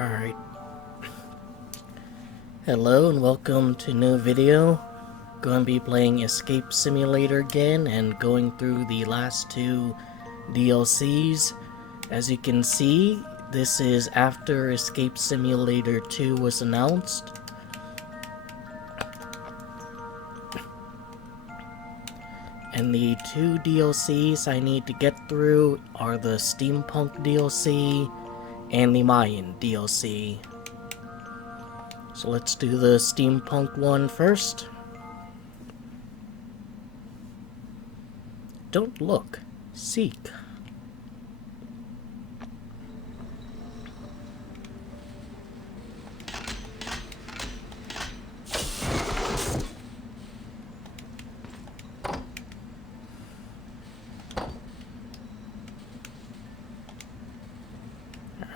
Alright. Hello and welcome to a new video. Going to be playing Escape Simulator again and going through the last two DLCs. As you can see, this is after Escape Simulator 2 was announced. And the two DLCs I need to get through are the Steampunk DLC and the Mayan DLC. So let's do the Steampunk one first. Don't look, seek.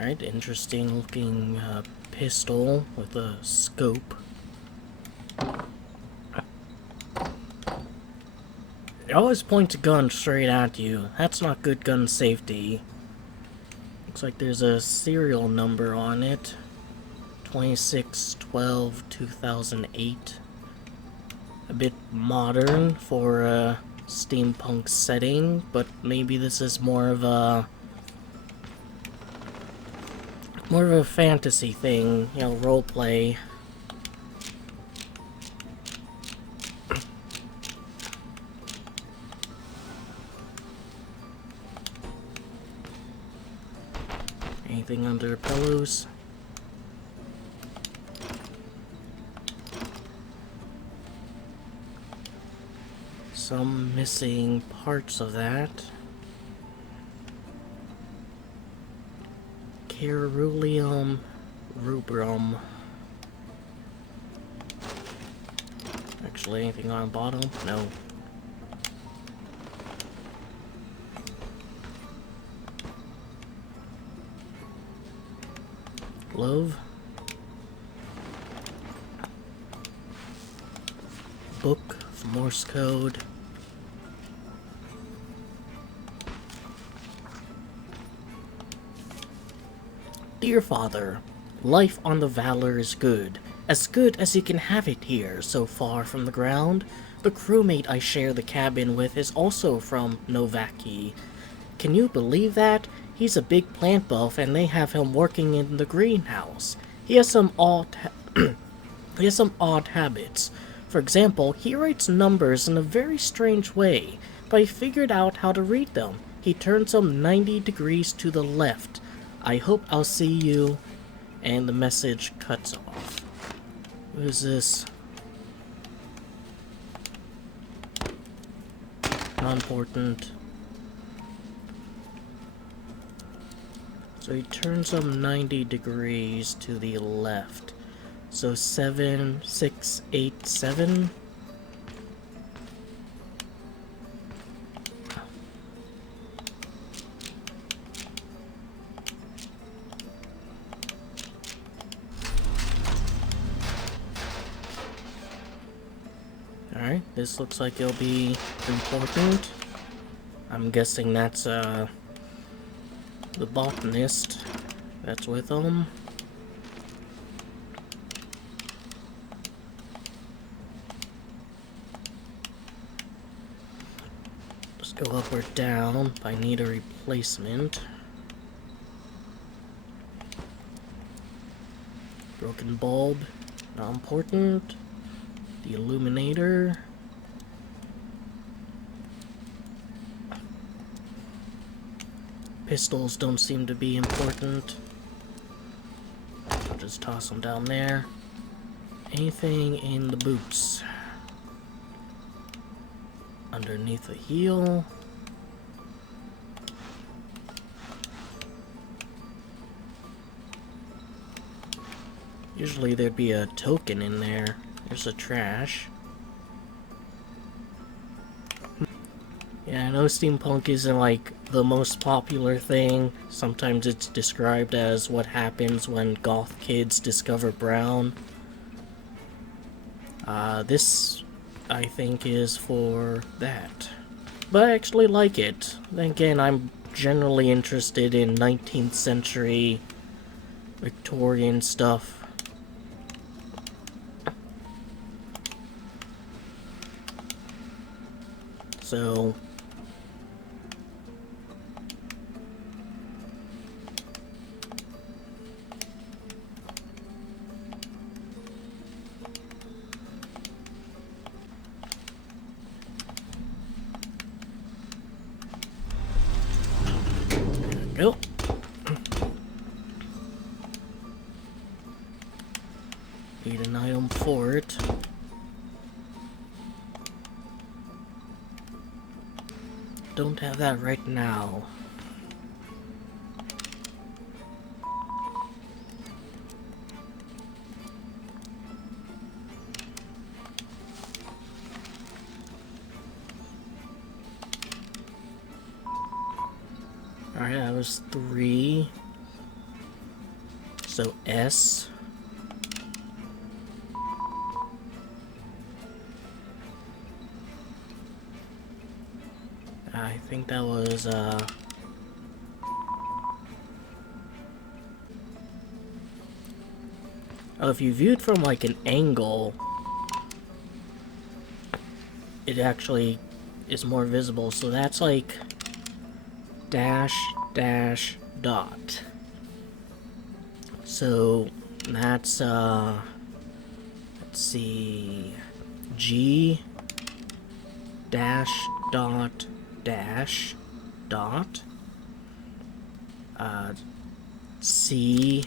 Alright, interesting looking pistol with a scope. It always points a gun straight at you. That's not good gun safety. Looks like there's a serial number on it. 2612-2008. A bit modern for a steampunk setting, but maybe this is more of a fantasy thing, you know, roleplay. Anything under pillows? Some missing parts of that. Ceruleum rubrum. Actually, anything on the bottom? No. Glove. Book of Morse code. Dear Father, life on the Valor is good as you can have it here, so far from the ground. The crewmate I share the cabin with is also from Novaki. Can you believe that? He's a big plant buff and they have him working in the greenhouse. He has some odd habits. For example, he writes numbers in a very strange way, but I figured out how to read them. He turns them 90 degrees to the left. I hope I'll see you. And the message cuts off. What is this? Not important. So he turns them 90 degrees to the left. So 7, 6, 8, 7. Alright, this looks like it'll be important. I'm guessing that's the botanist that's with them. Let's go up or down if I need a replacement. Broken bulb, not important. The illuminator. Pistols don't seem to be important. I'll just toss them down there. Anything in the boots? Underneath the heel. Usually there'd be a token in there. There's a trash. Yeah, I know steampunk isn't like the most popular thing. Sometimes it's described as what happens when goth kids discover brown. This, I think, is for that. But I actually like it. Then again, I'm generally interested in 19th century Victorian stuff. So there we go. Need an item for it. Don't have that right now. Alright, that was 3. So S. I think that was, oh, if you viewed from, like, an angle, it actually is more visible, so that's, like, dash, dash, dot. So, that's, let's see, G, dash, dot, dash, dot, C,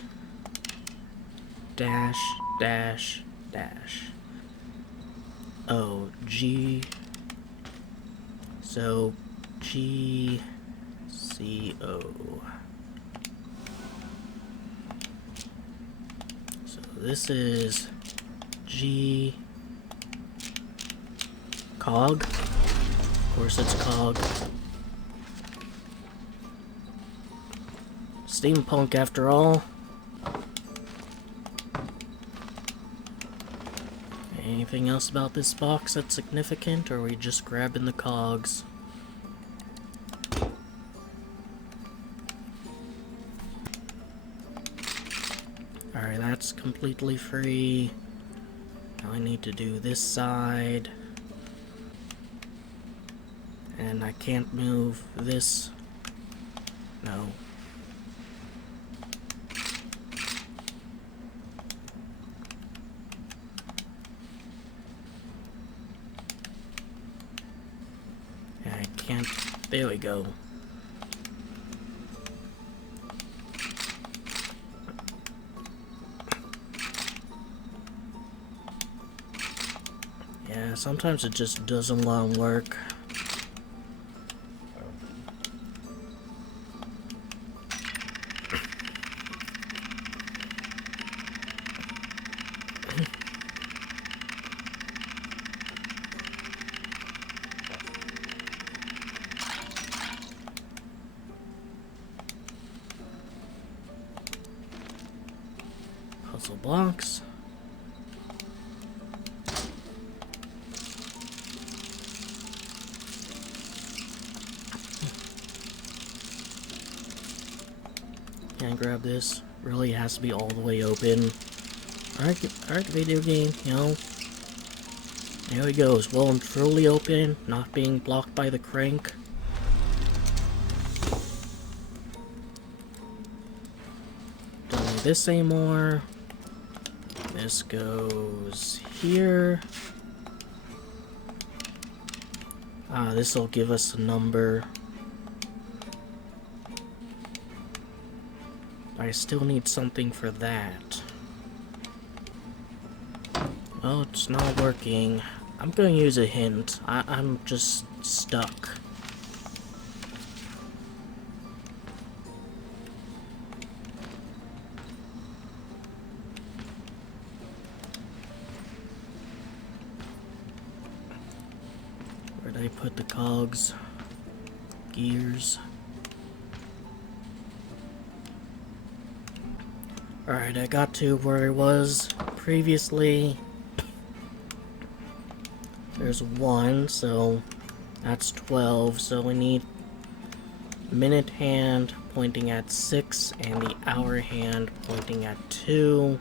dash, dash, dash. Oh, G, so G, C, O. So this is G, cog. Of course it's cog. Steampunk after all. Anything else about this box that's significant, or are we just grabbing the cogs? Alright, that's completely free. Now I need to do this side. And I can't move this. No. I can't. There we go. Yeah, sometimes it just doesn't want to work. Puzzle blocks. Can't grab this. Really has to be all the way open. Alright, video game, you know. There he goes, well and truly open, not being blocked by the crank. Don't need this anymore. This goes here. This will give us a number. I still need something for that. Oh, it's not working. I'm going to use a hint. I'm just stuck. Where did I put the cogs? Gears. Alright, I got to where I was previously. There's 1, so that's 12, so we need minute hand, pointing at 6 and the hour hand pointing at 2.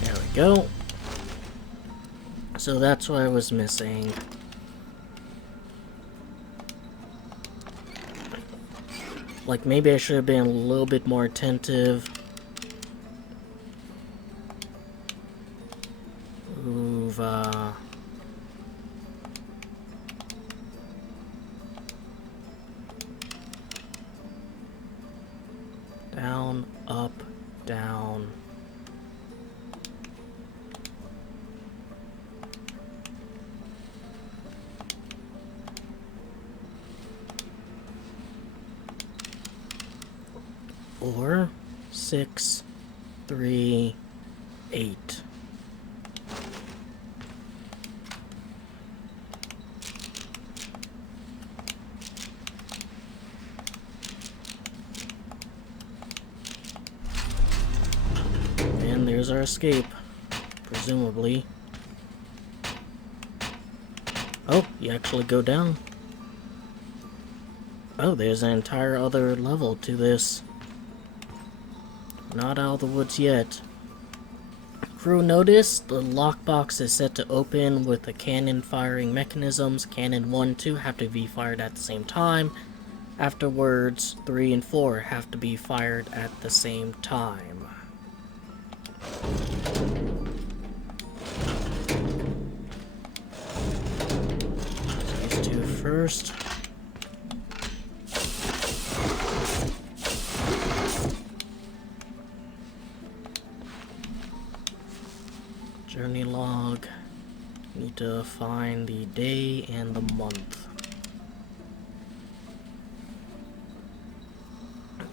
There we go. So that's what I was missing. Like, maybe I should have been a little bit more attentive. Move, down, up, down. Four, 6, 3, 8. And there's our escape, presumably. Oh, you actually go down. Oh, there's an entire other level to this. Not out of the woods yet. Crew, notice the lockbox is set to open with the cannon firing mechanisms. Cannon 1, 2 have to be fired at the same time. Afterwards, 3 and 4 have to be fired at the same time. These two first. Journey log. Need to find the day and the month.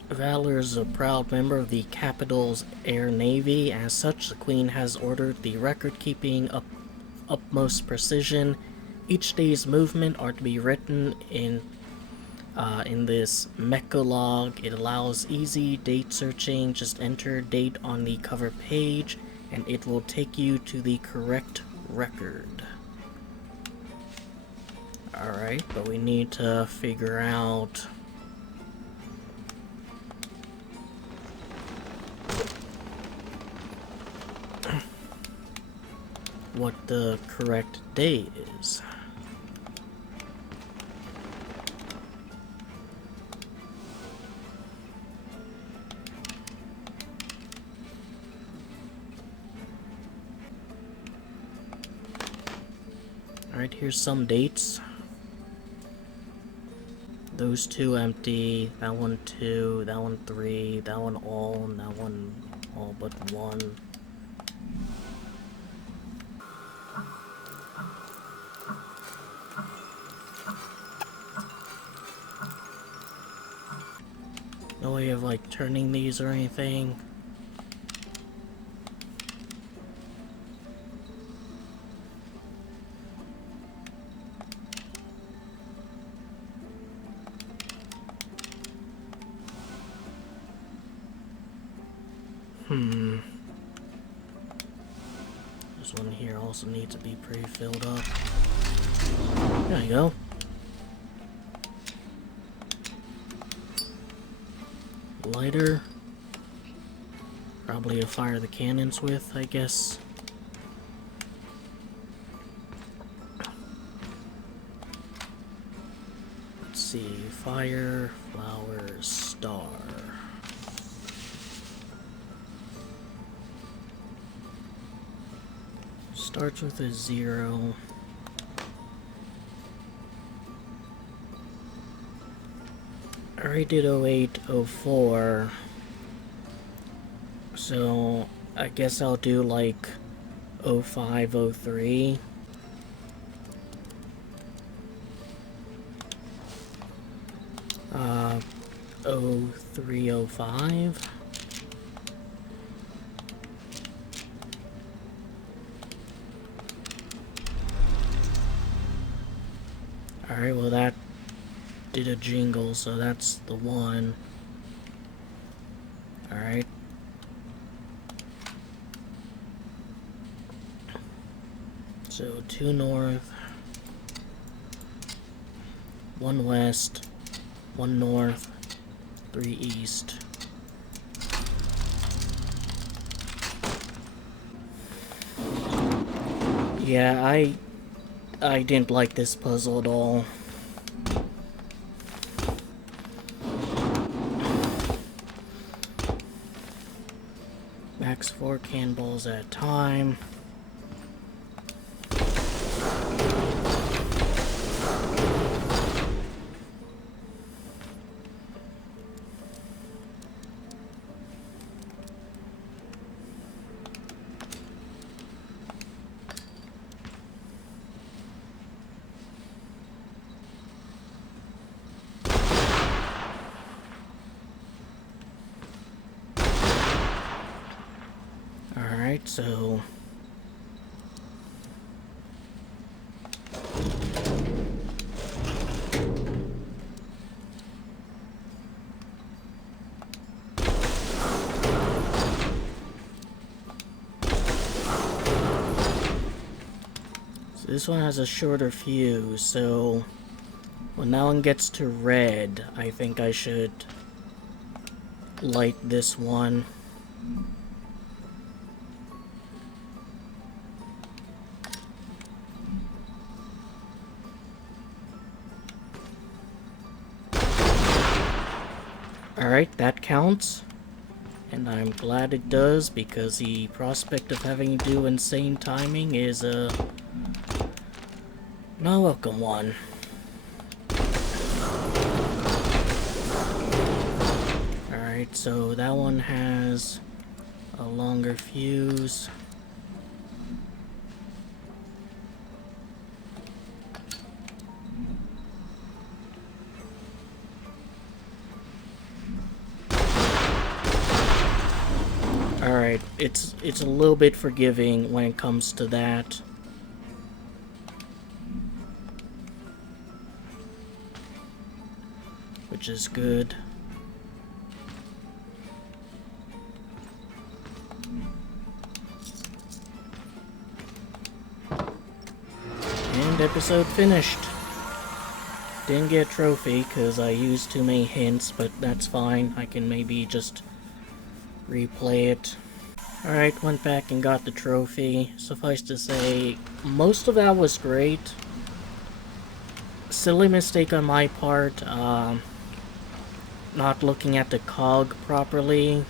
Valor is a proud member of the capital's Air Navy. As such, the Queen has ordered the record-keeping utmost precision. Each day's movement are to be written in this mecha log. It allows easy date searching. Just enter date on the cover page, and it will take you to the correct record. Alright, but we need to figure out what the correct day is. Alright, here's some dates. Those two empty, that one 2, that one 3, that one all, and that one all but 1. No way of like turning these or anything. This one here also needs to be pre-filled up. There you go. Lighter. Probably to fire the cannons with, I guess. Let's see. Fire, flower, star. Starts with a 0. I already did 08, 04. So I guess I'll do like 05, 03. Uh, 03, 05. Alright, well that did a jingle, so that's the one. Alright. So 2 north, 1 west, 1 north, 3 east. Yeah, I didn't like this puzzle at all. Max 4 cannonballs at a time. Alright, so this one has a shorter fuse, so when that one gets to red, I think I should light this one. Alright, that counts. And I'm glad it does, because the prospect of having to do insane timing is not a welcome one. Alright, so that one has a longer fuse. Alright, it's a little bit forgiving when it comes to that. Which is good. And episode finished. Didn't get a trophy because I used too many hints, but that's fine. I can maybe just replay it. Alright, went back and got the trophy. Suffice to say, most of that was great. Silly mistake on my part, not looking at the cog properly.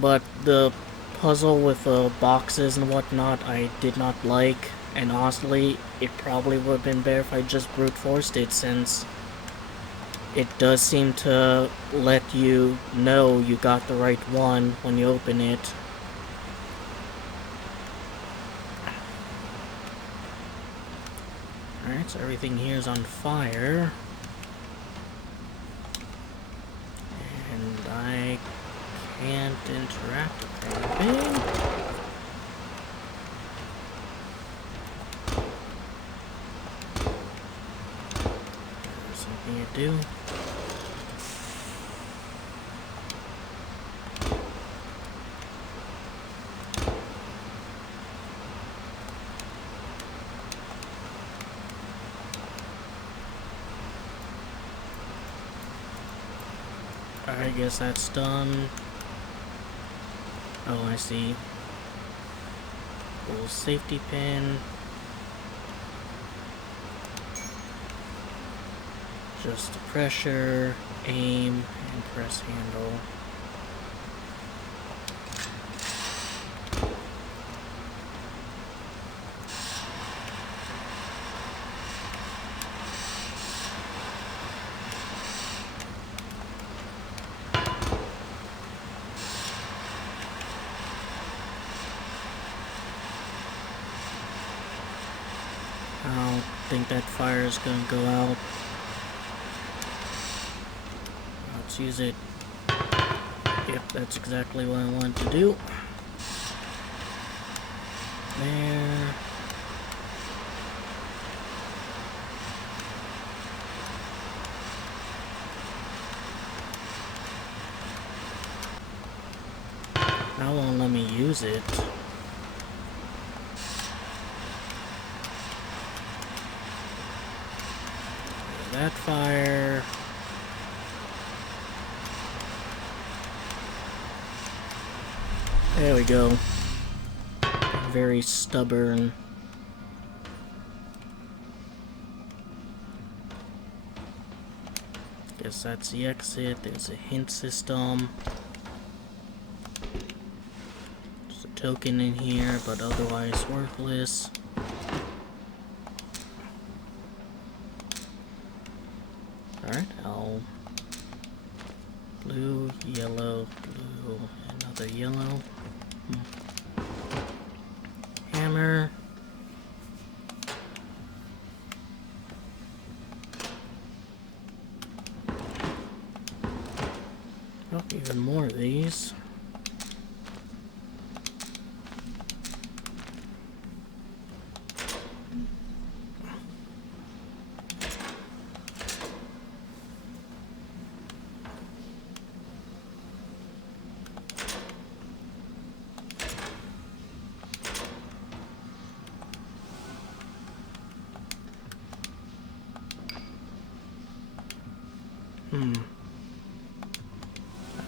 But the puzzle with the boxes and whatnot I did not like, and honestly, it probably would have been better if I just brute forced it, since it does seem to let you know you got the right one when you open it. Alright, so everything here is on fire. And I can't interact with anything. There's something to do. I guess that's done. Oh, I see. Little safety pin. Just pressure, aim, and press handle. I don't think that fire is gonna go out. Let's use it. Yep, that's exactly what I wanted to do. There. Now it won't let me use it. that fire. There we go. Very stubborn. Guess that's the exit. There's a hint system. There's a token in here, but otherwise worthless. Alright, I'll... Blue, yellow, blue, another yellow. Hammer. Oh, even more of these.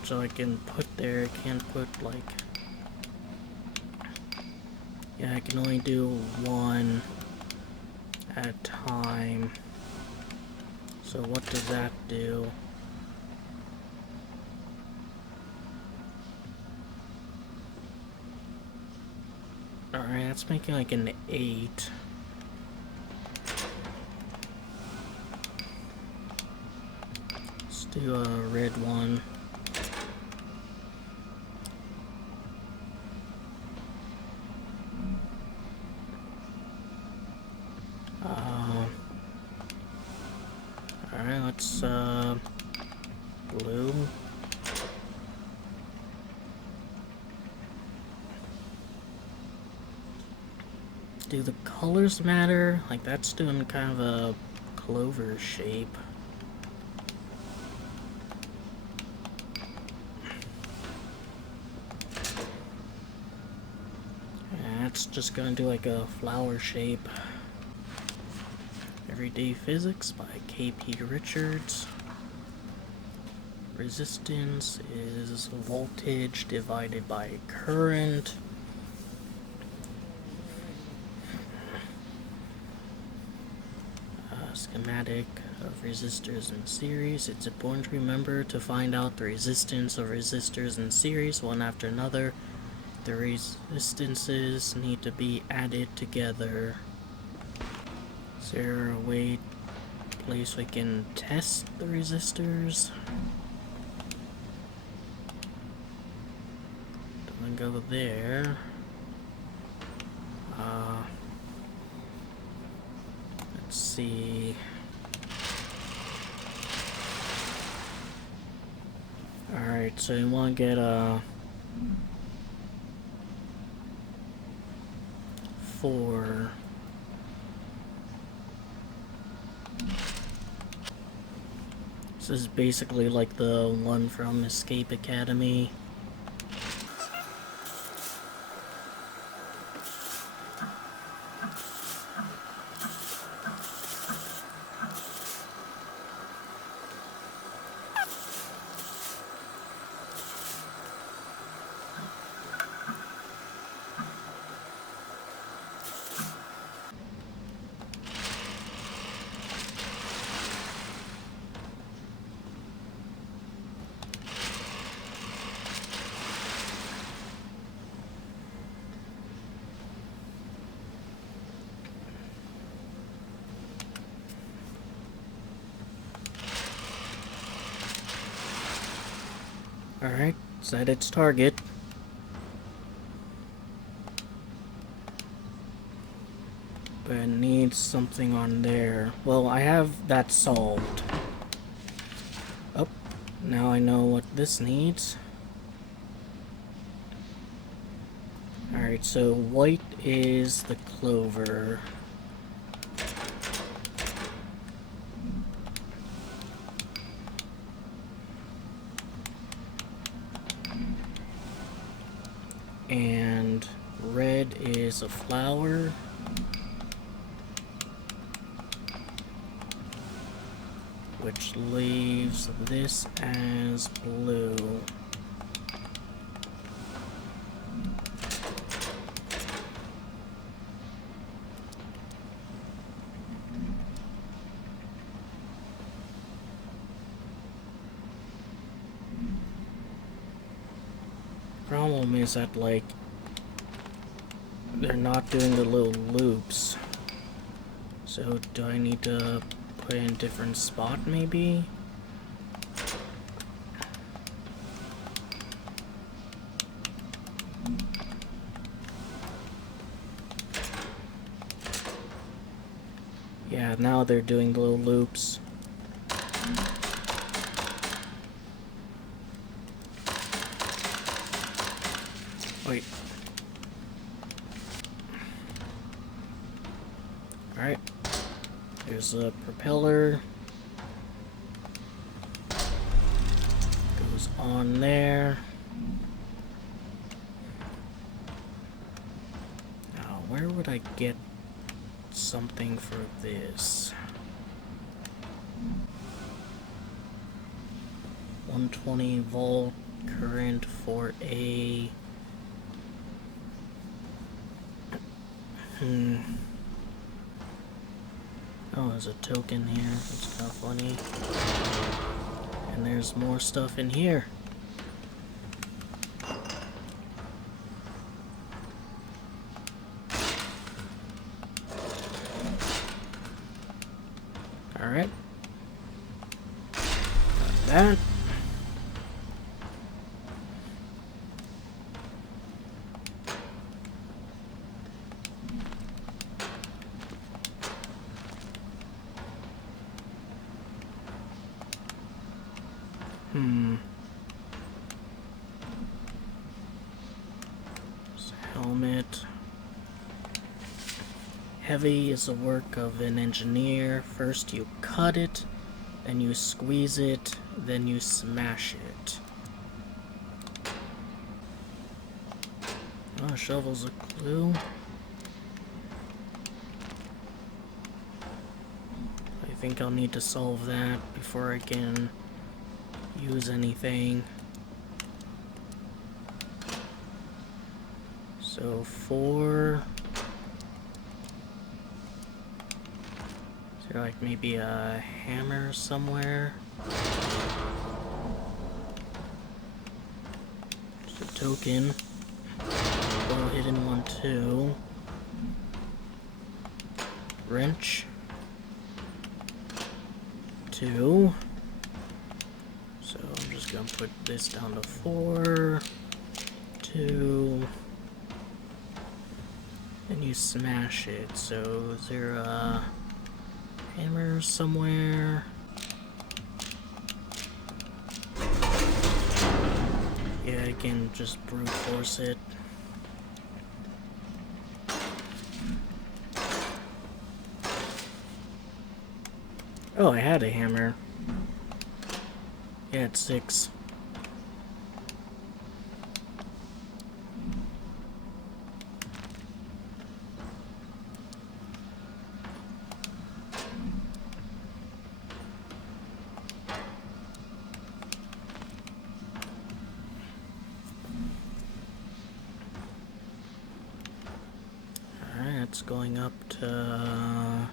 So I can put there, I can't put like... Yeah, I can only do one at a time. So what does that do? Alright, that's making like an 8. Let's do a red one. Alright, let's blue. Do the colors matter? Like, that's doing kind of a clover shape. That's just gonna do like a flower shape. Everyday Physics by K.P. Richards. Resistance is voltage divided by current. Schematic of resistors in series. It's important to remember to find out the resistance of resistors in series one after another. The resistances need to be added together. Is there a way, place we can test the resistors? Don't go there. Let's see. Alright, so you want to get a 4. This is basically like the one from Escape Academy. Alright, set its target. But it needs something on there. Well, I have that solved. Oh, now I know what this needs. Alright, so white is the clover. And red is a flower. which leaves this as blue. Problem is that, like, they're not doing the little loops. So do I need to put in a different spot, maybe? Yeah, now they're doing the little loops. Wait. Alright. There's a propeller. Goes on there. Now, where would I get something for this? 120 volt current for a... Oh, there's a token here. That's kind of funny. And there's more stuff in here. Alright. Got that. Helmet. Heavy is the work of an engineer. First you cut it, then you squeeze it, then you smash it. Oh, shovel's a clue. I think I'll need to solve that before I can use anything. So 4. Is there like maybe a hammer somewhere? Just a token. Little hidden one too. Wrench. 2. So I'm just gonna put this down to 4. 2. And you smash it. So is there a hammer somewhere? Yeah, I can just brute force it. Oh, I had a hammer. Yeah, it's 6. It's going up to...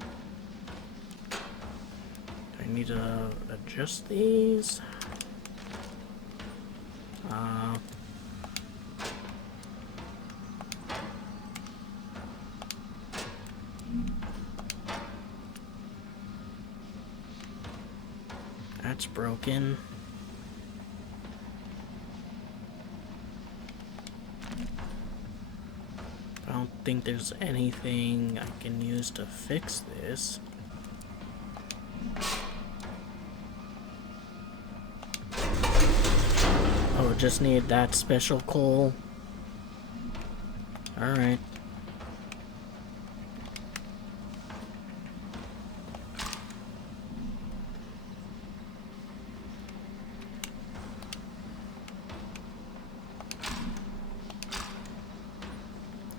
I need to adjust these. That's broken. I don't think there's anything I can use to fix this. Oh, just need that special coal. Alright.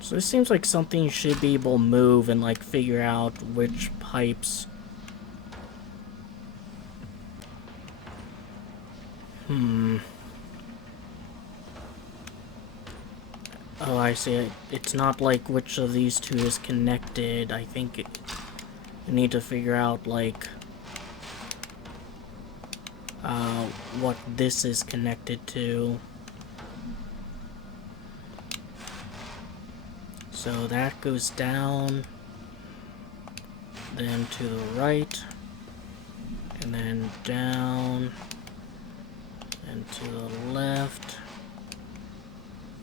So it seems like something you should be able to move and like figure out which pipes Oh, I see. It's not like which of these two is connected. I think you need to figure out, like, what this is connected to. So that goes down, then to the right, and then down, and to the left,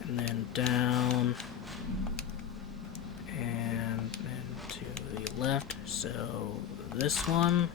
and then down, and then to the left. So this one.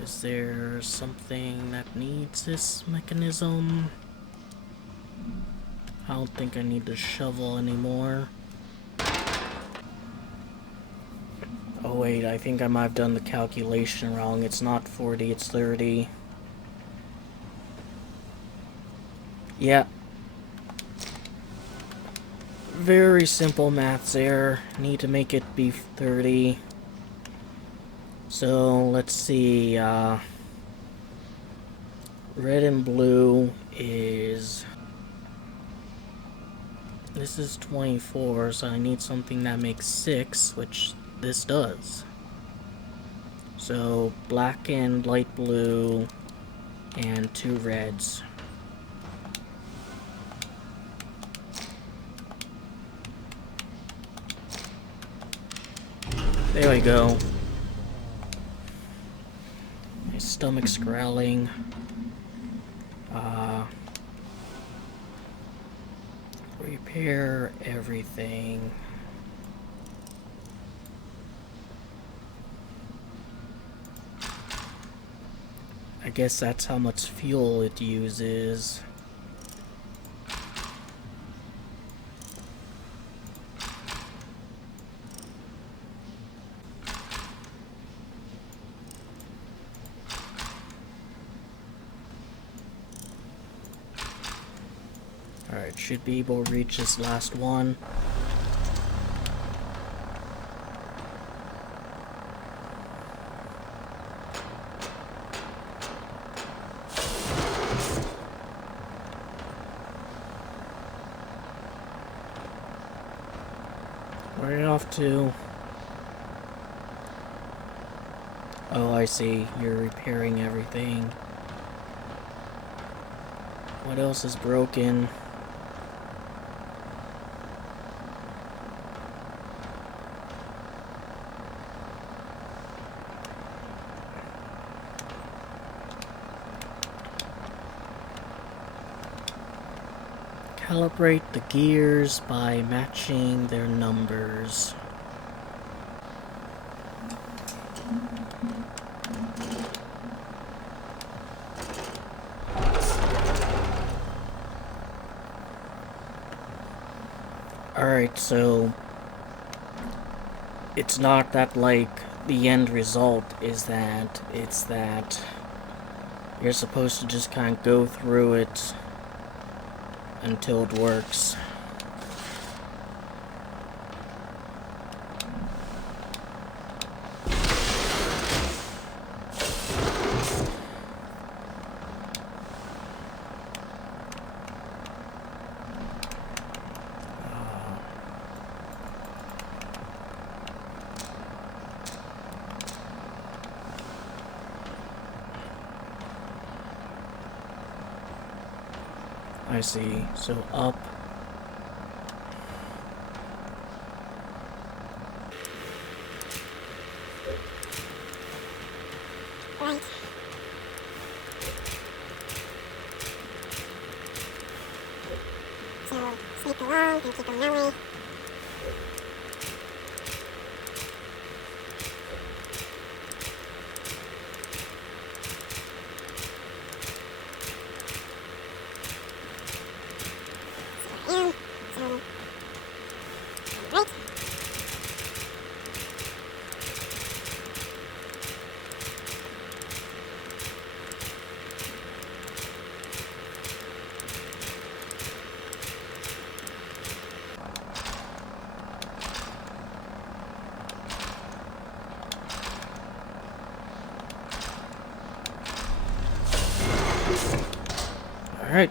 Is there something that needs this mechanism? I don't think I need the shovel anymore. Oh wait, I think I might have done the calculation wrong. It's not 40, it's 30. Yeah. Very simple maths error. Need to make it be 30. So, let's see, red and blue is... This is 24, so I need something that makes 6, which this does. So, black and light blue, and 2 reds. There we go. My stomach's growling. Repair everything. I guess that's how much fuel it uses. Alright, should be able to reach this last one. Where are you off to? Oh, I see. You're repairing everything. What else is broken? Calibrate the gears by matching their numbers. Alright, so it's not that, like, the end result is that, it's that you're supposed to just kind of go through it until it works. I see. So up. Right. So, Alright.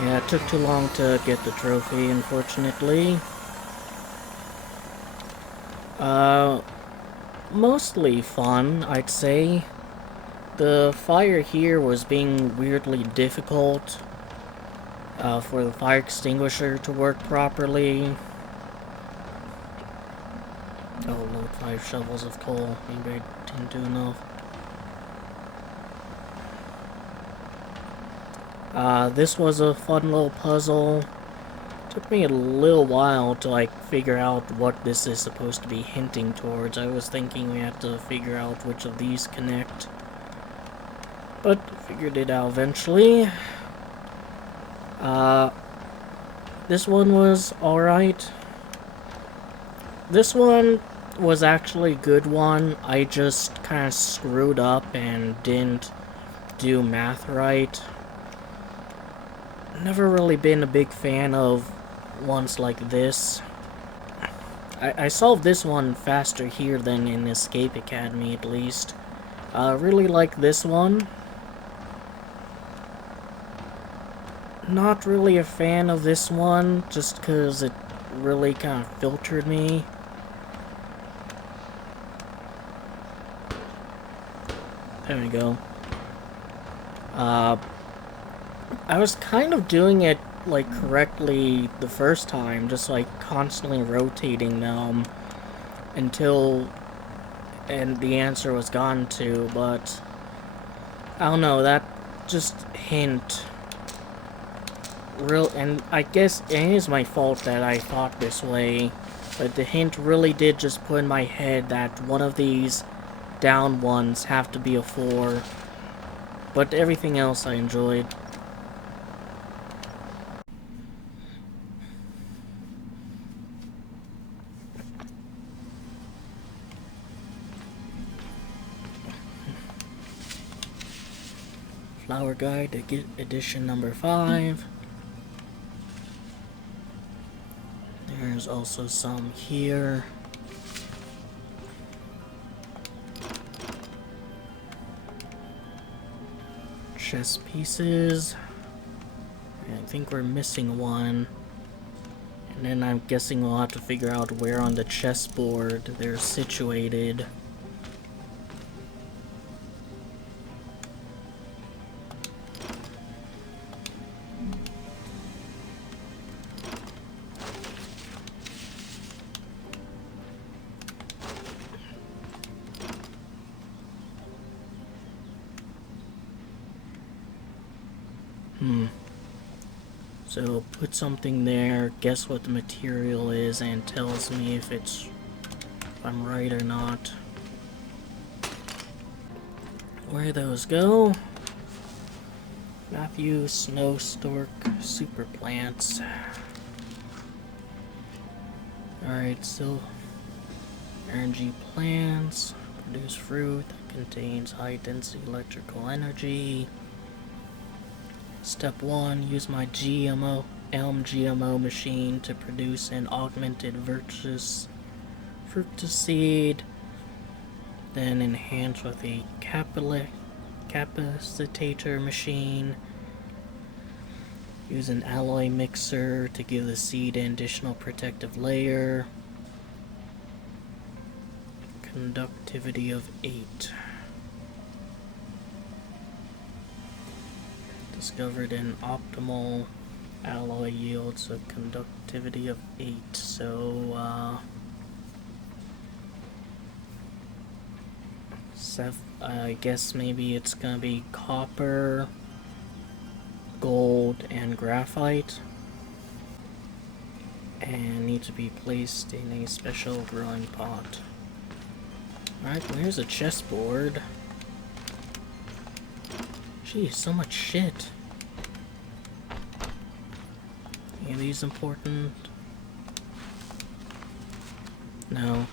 Yeah, it took too long to get the trophy, unfortunately. Mostly fun, I'd say. The fire here was being weirdly difficult for the fire extinguisher to work properly. Oh, load 5 shovels of coal. Maybe I didn't do enough. This was a fun little puzzle. Took me a little while to figure out what this is supposed to be hinting towards. I was thinking we had to figure out which of these connect, but figured it out eventually. This one was alright. This one was actually a good one. I just kind of screwed up and didn't do math right. Never really been a big fan of ones like this. I solved this one faster here than in Escape Academy, at least. Really like this one. Not really a fan of this one, just because it really kind of filtered me. There we go. I was kind of doing it correctly the first time, just constantly rotating them until the answer was gone to, but I don't know, that just hint and I guess it is my fault that I thought this way, but the hint really did just put in my head that one of these down ones have to be a 4, but everything else I enjoyed. Flower Guide, edition number 5. There's also some here. Chess pieces. I think we're missing one. And then I'm guessing we'll have to figure out where on the chessboard they're situated. So put something there, guess what the material is, and tells me if I'm right or not. Where those go? Matthew, Snow Stork, Super Plants. Alright, so energy plants produce fruit that contains high density electrical energy. Step 1, use my Elm GMO machine to produce an augmented fructus seed, then enhance with a capacitator machine. Use an alloy mixer to give the seed an additional protective layer. Conductivity of 8. Discovered an optimal alloy yields a conductivity of 8, so I guess maybe it's gonna be copper, gold, and graphite. And need to be placed in a special growing pot. Alright, well, here's a chessboard. Geez, so much shit. Any of these important? No.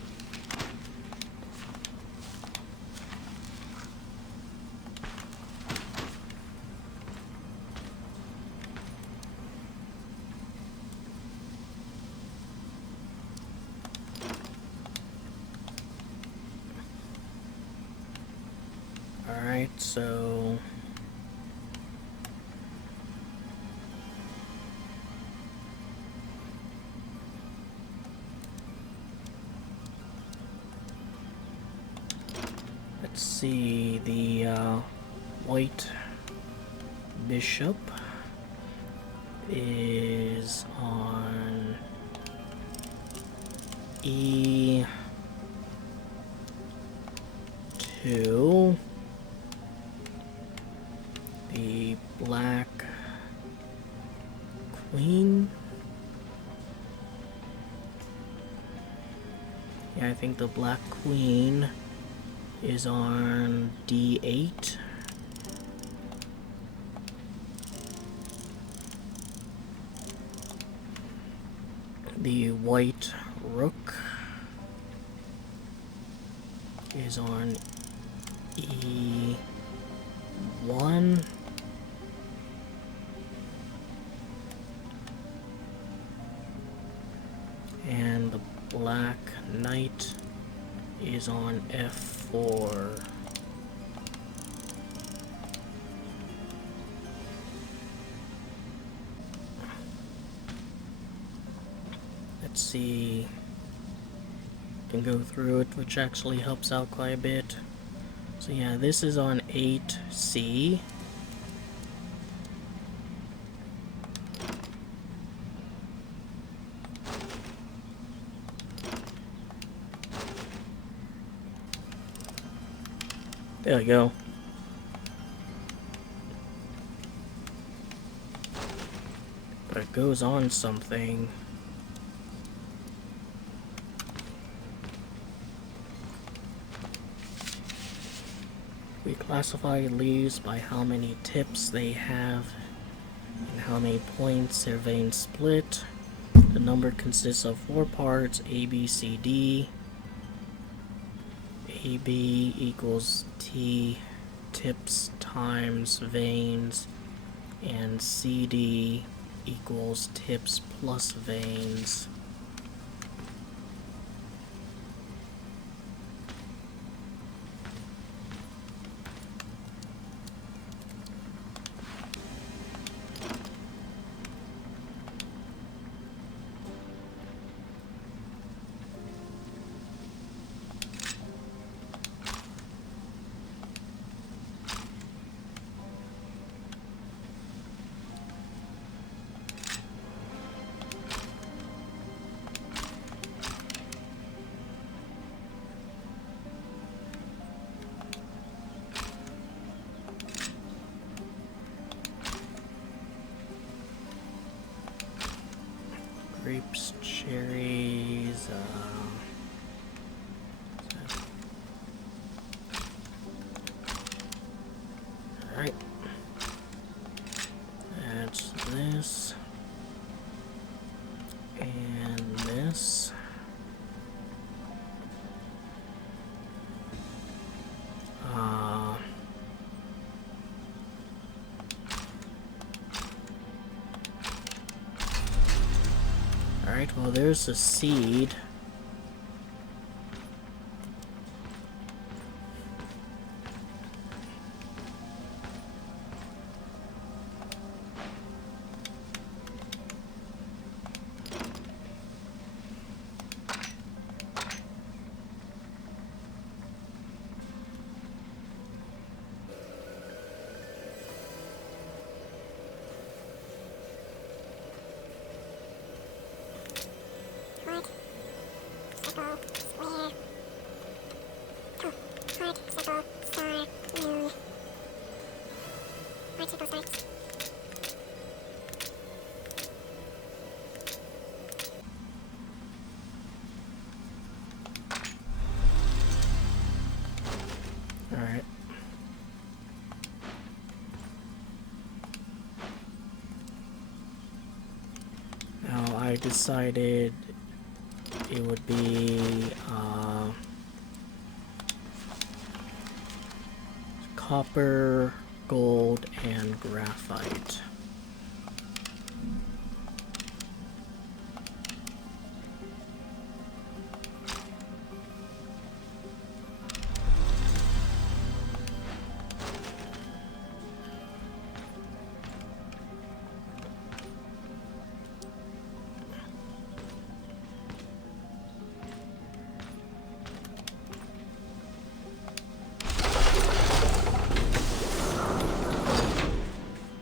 Alright, so... let's see, the white bishop is on E2. The black queen. Yeah, I think the black queen is on D8. The white rook is on E1. And the black knight is on F4. Let's see. Can go through it, which actually helps out quite a bit. So yeah, this is on 8C. There we go. But it goes on something. We classify leaves by how many tips they have and how many points their veins split. The number consists of 4 parts: A, B, C, D. AB equals T tips times veins, and CD equals tips plus veins. Grapes, cherries, alright. That's this. And this. Alright, well there's a seed. Alright. Now I decided it would be copper, gold, and graphite.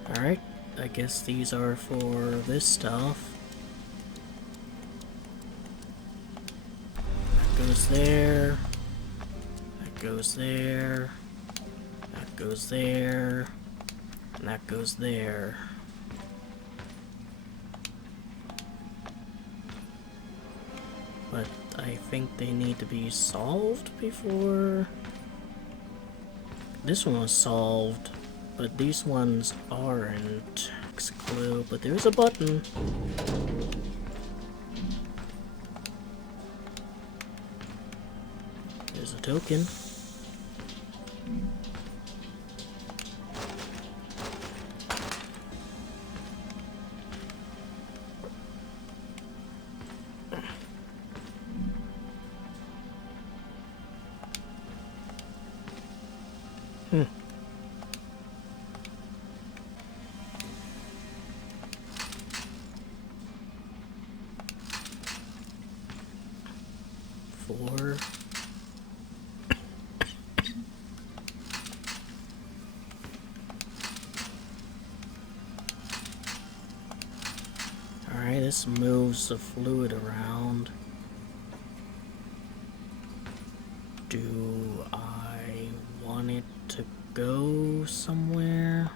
Alright, I guess these are for this stuff. That goes there. That goes there. That goes there. And that goes there. But I think they need to be solved before... This one was solved, but these ones aren't. Clue, but there's a button. There's a token. Four. Alright, this moves the fluid around. Do I want it to go somewhere?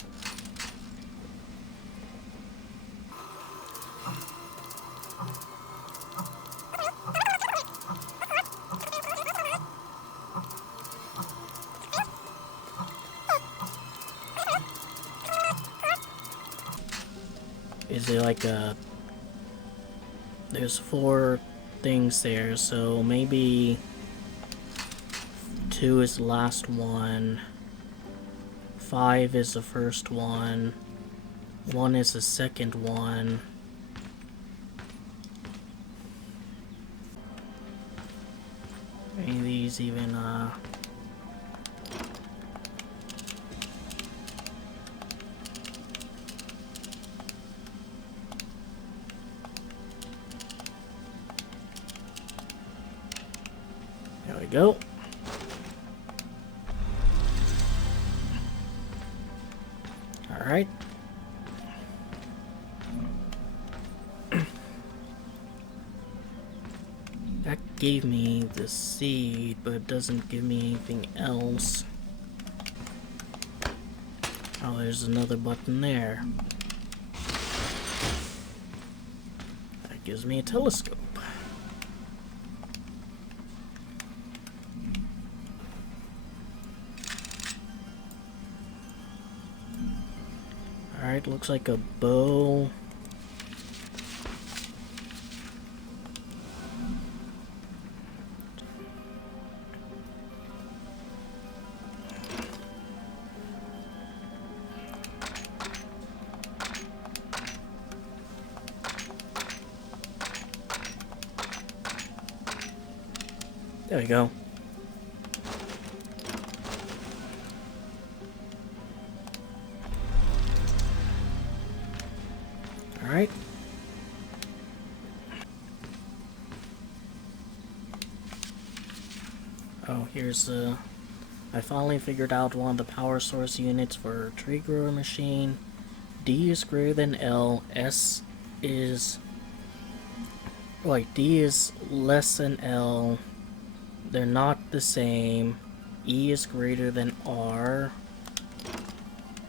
Is it like a... There's 4 things there, so maybe 2 is the last one, 5 is the first one, 1 is the second one. Any of these even, There we go. Alright. That gave me the seed, but it doesn't give me anything else. Oh, there's another button there. That gives me a telescope. Alright, looks like a bow. There we go. Alright. Oh, here's I finally figured out one of the power source units for a tree grower machine. D is greater than L, S is... Wait, D is less than L. They're not the same. E is greater than R.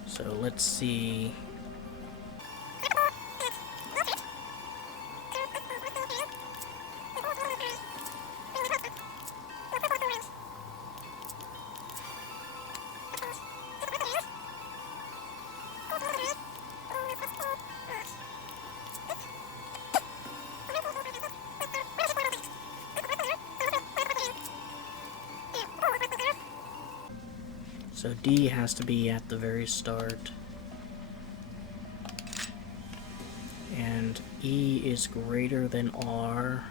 So let's see. So D has to be at the very start. And E is greater than R.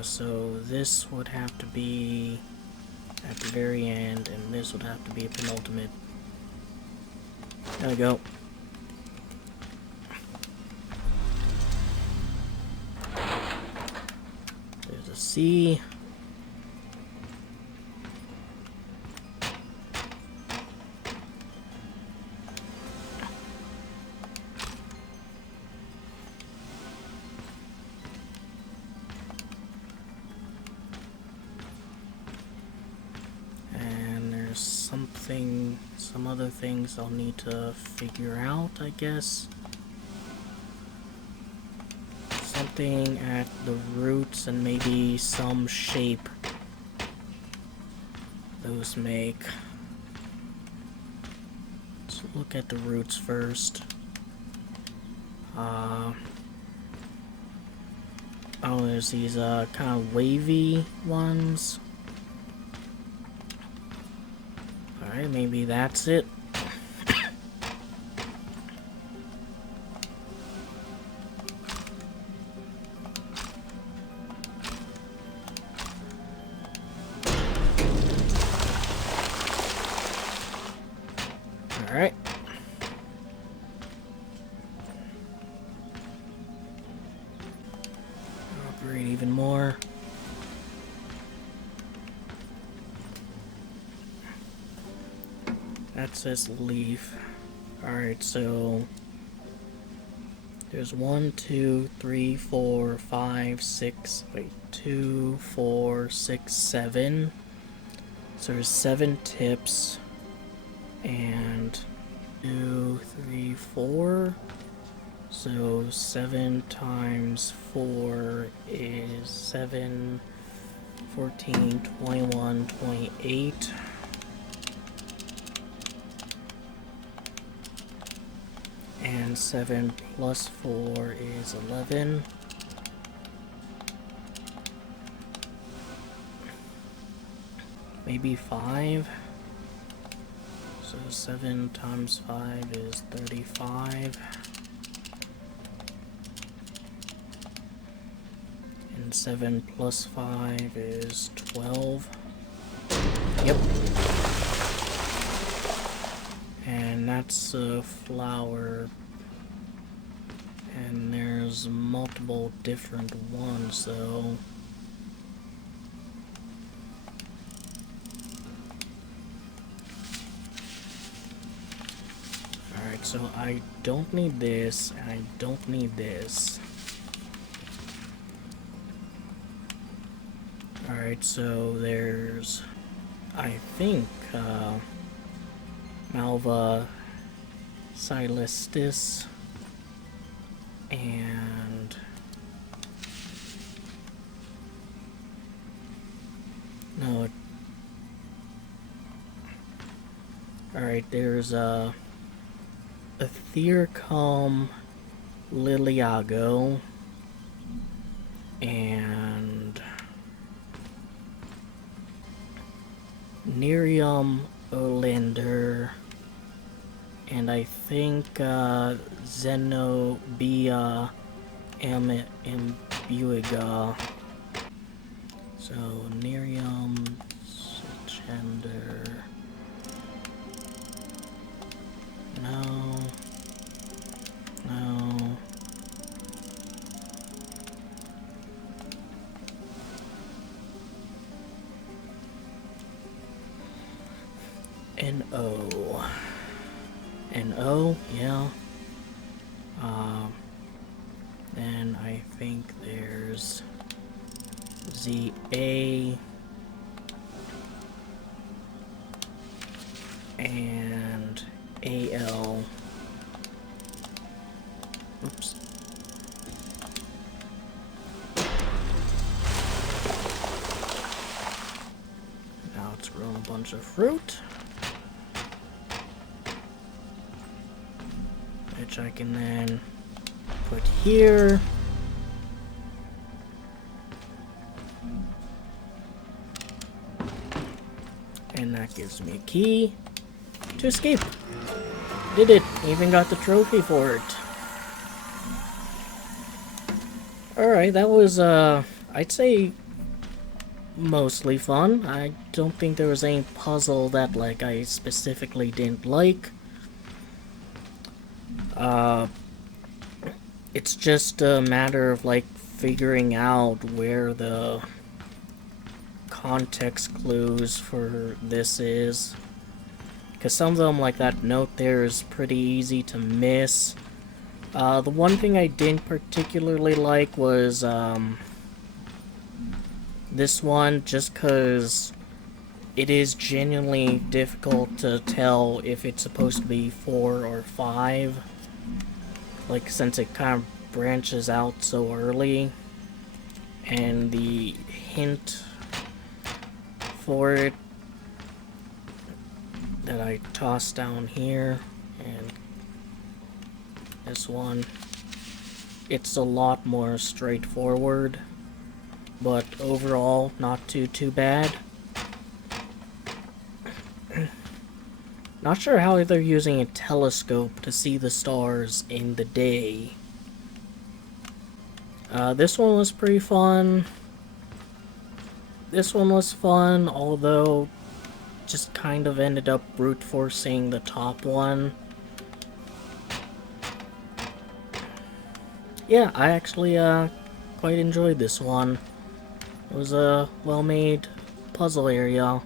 So this would have to be at the very end, and this would have to be a penultimate. There we go. There's a C. Some other things I'll need to figure out, I guess. Something at the roots and maybe some shape those make. Let's look at the roots first. Oh, there's these kind of wavy ones. Alright, maybe that's it. Alright. Upgrade even more. That says leaf. Alright, so there's 1, 2, 3, 4, 5, 6, wait, 2, 4, 6, 7. So there's 7 tips. And 2, 3, 4. So 7 times 4 is 7, 14, 21, 28. And 7 plus 4 is 11. Maybe 5. So 7 times 5 is 35. And 7 plus 5 is 12. Yep. And that's a flower. And there's multiple different ones, so... Alright, so I don't need this, and I don't need this. Alright, so there's... I think, Malva Silastis and no. Alright, there's Ethereum Liliago and Nerium Olander, and I think Zenobia Imbuiga. So Nerium Gender. No. No. N-O. N-O, yeah. Then I think there's ZA and AL. Oops. Now it's growing a bunch of fruit, which I can then put here. And that gives me a key to escape. Did it. Even got the trophy for it. Alright, that was, I'd say mostly fun. I don't think there was any puzzle that, like, I specifically didn't like. It's just a matter of, like, figuring out where the context clues for this is. Because some of them, like that note there, is pretty easy to miss. The one thing I didn't particularly like was, this one, just because it is genuinely difficult to tell if it's supposed to be 4 or 5. Like, since it kind of branches out so early. And the hint for it that I tossed down here, and this one, it's a lot more straightforward, but overall not too bad. Not sure how they're using a telescope to see the stars in the day. This one was pretty fun. This one was fun, although just kind of ended up brute forcing the top one. Yeah, I actually quite enjoyed this one. It was a well-made puzzle area.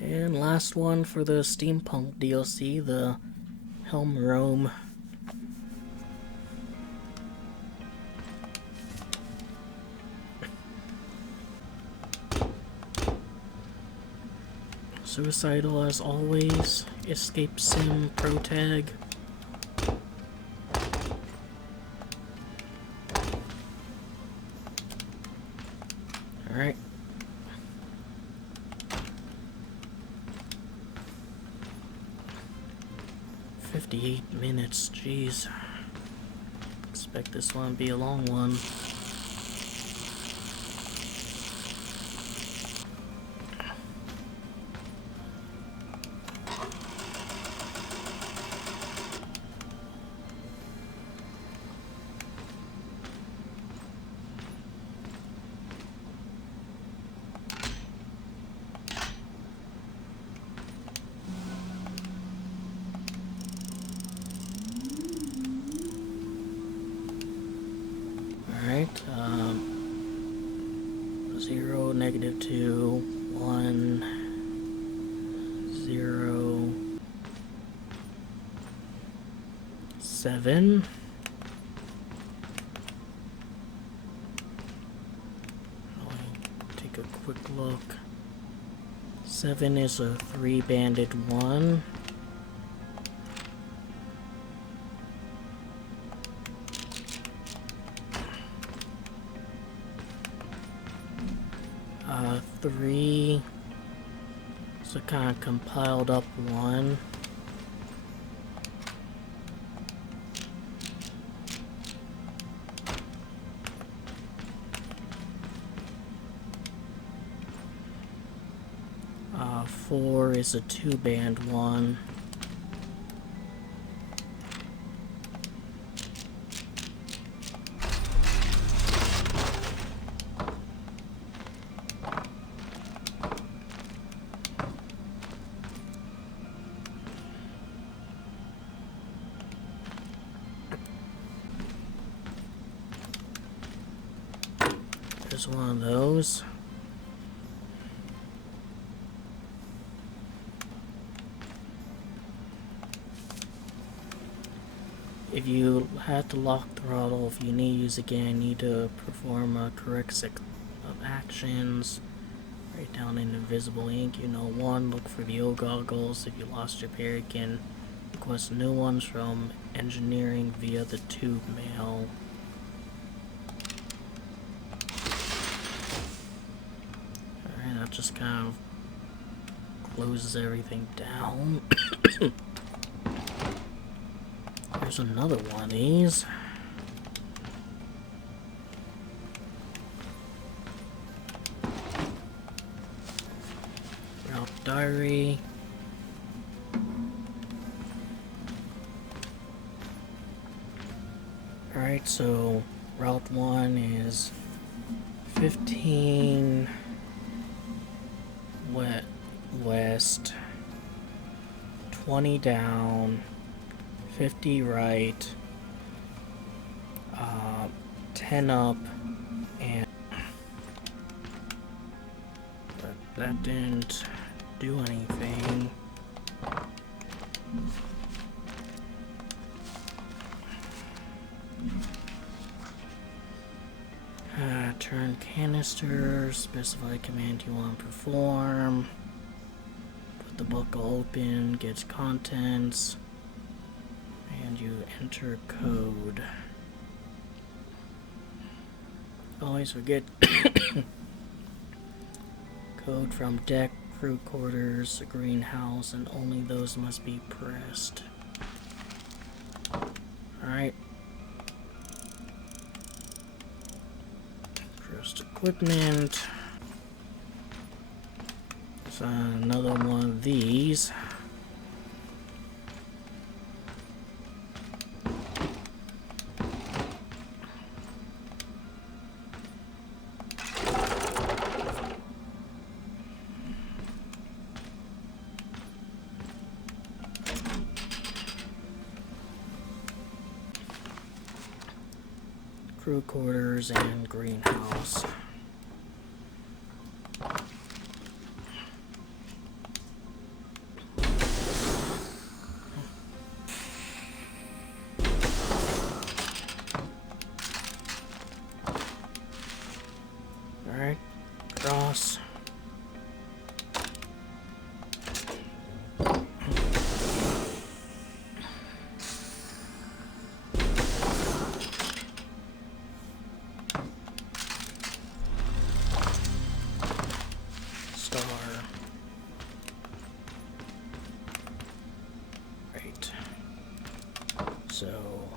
And last one for the Steampunk DLC, the Helm Roam. Suicidal as always. Escape Sim Pro Tag. Alright. 58 minutes, jeez. Expect this one to be a long one. Alright, 0, -2, 1, 0, 7. I'll take a quick look. 7 is a 3-banded 1. Three, so kind of compiled up 1. Four is a 2-band 1. There's one of those. If you had to lock throttle, if you need to use again, you need to perform a correct set of actions. Write down in invisible ink. 1. Look for the old goggles. If you lost your pair, you can request new ones from engineering via the tube mail. Alright, that just kind of closes everything down. There's another one of these. Route diary. Alright, so Route 1 is 15 west, 20 down, 50 right, 10 up, and but that didn't do anything. Turn canister, specify command you want to perform, put the buckle open, get contents, and you enter code. Always forget code from deck, crew quarters, greenhouse, and only those must be pressed. Alright. Pressed equipment. So another one of these. Crew quarters and greenhouse. Alright, cross. So,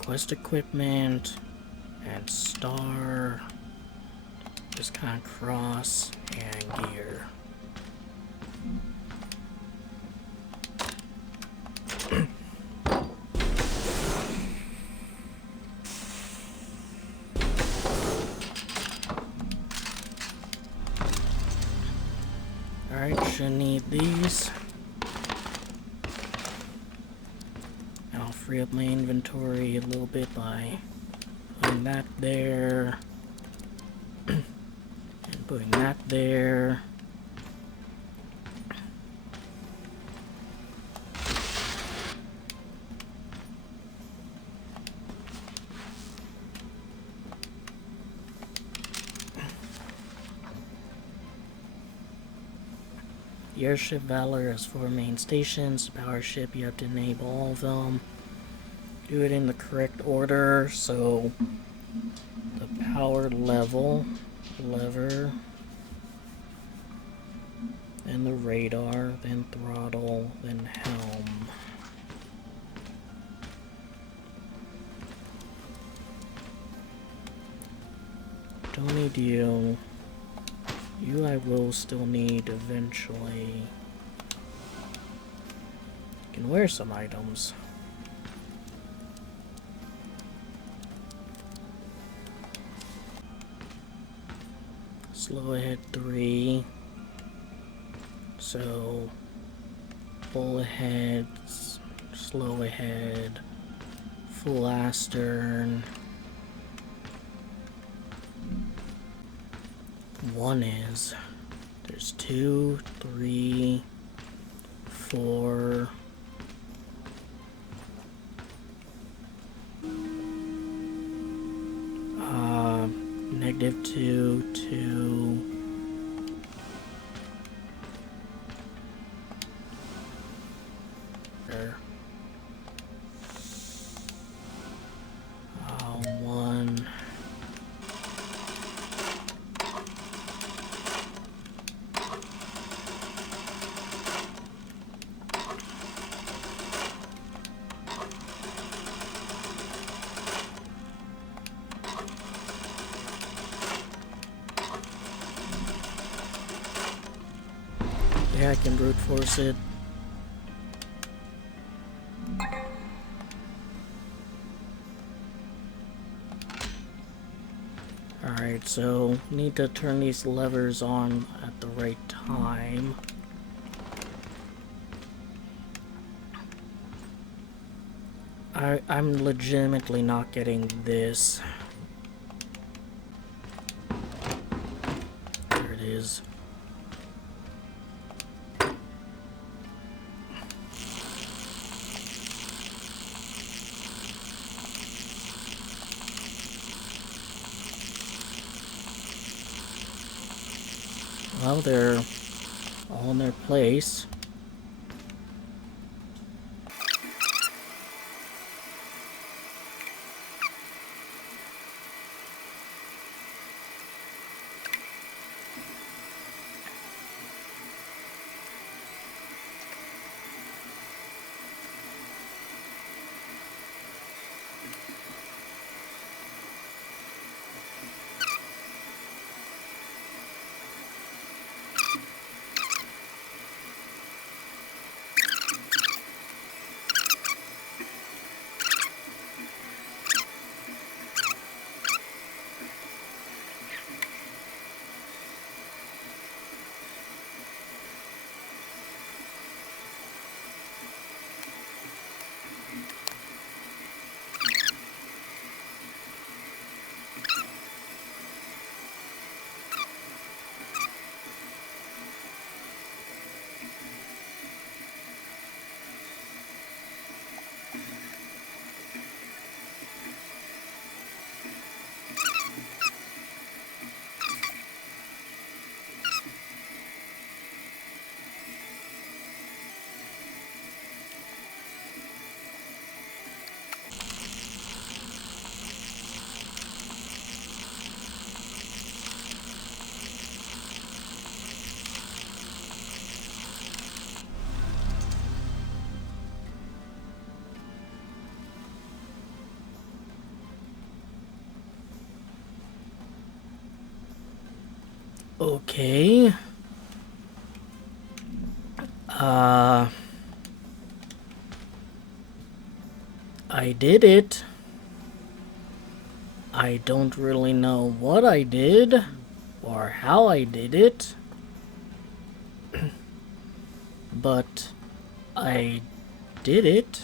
quest equipment and star, just kind of cross and gear. Alright, should need these. I'll free up my inventory a little bit by putting that there and putting that there. The airship Valor has 4 main stations. The power ship, you have to enable all of them. Do it in the correct order, so the power level, lever, then the radar, then throttle, then helm. Don't need you. You I will still need eventually. You can wear some items. Slow ahead 3. So full ahead, slow ahead, full astern. 1 is. There's 2, 3, 4, -2 to... There. 1... Yeah, I can brute force it. Alright, so need to turn these levers on at the right time. I'm legitimately not getting this. There it is. Well, they're all in their place. Okay. I did it. I don't really know what I did or how I did it, but I did it.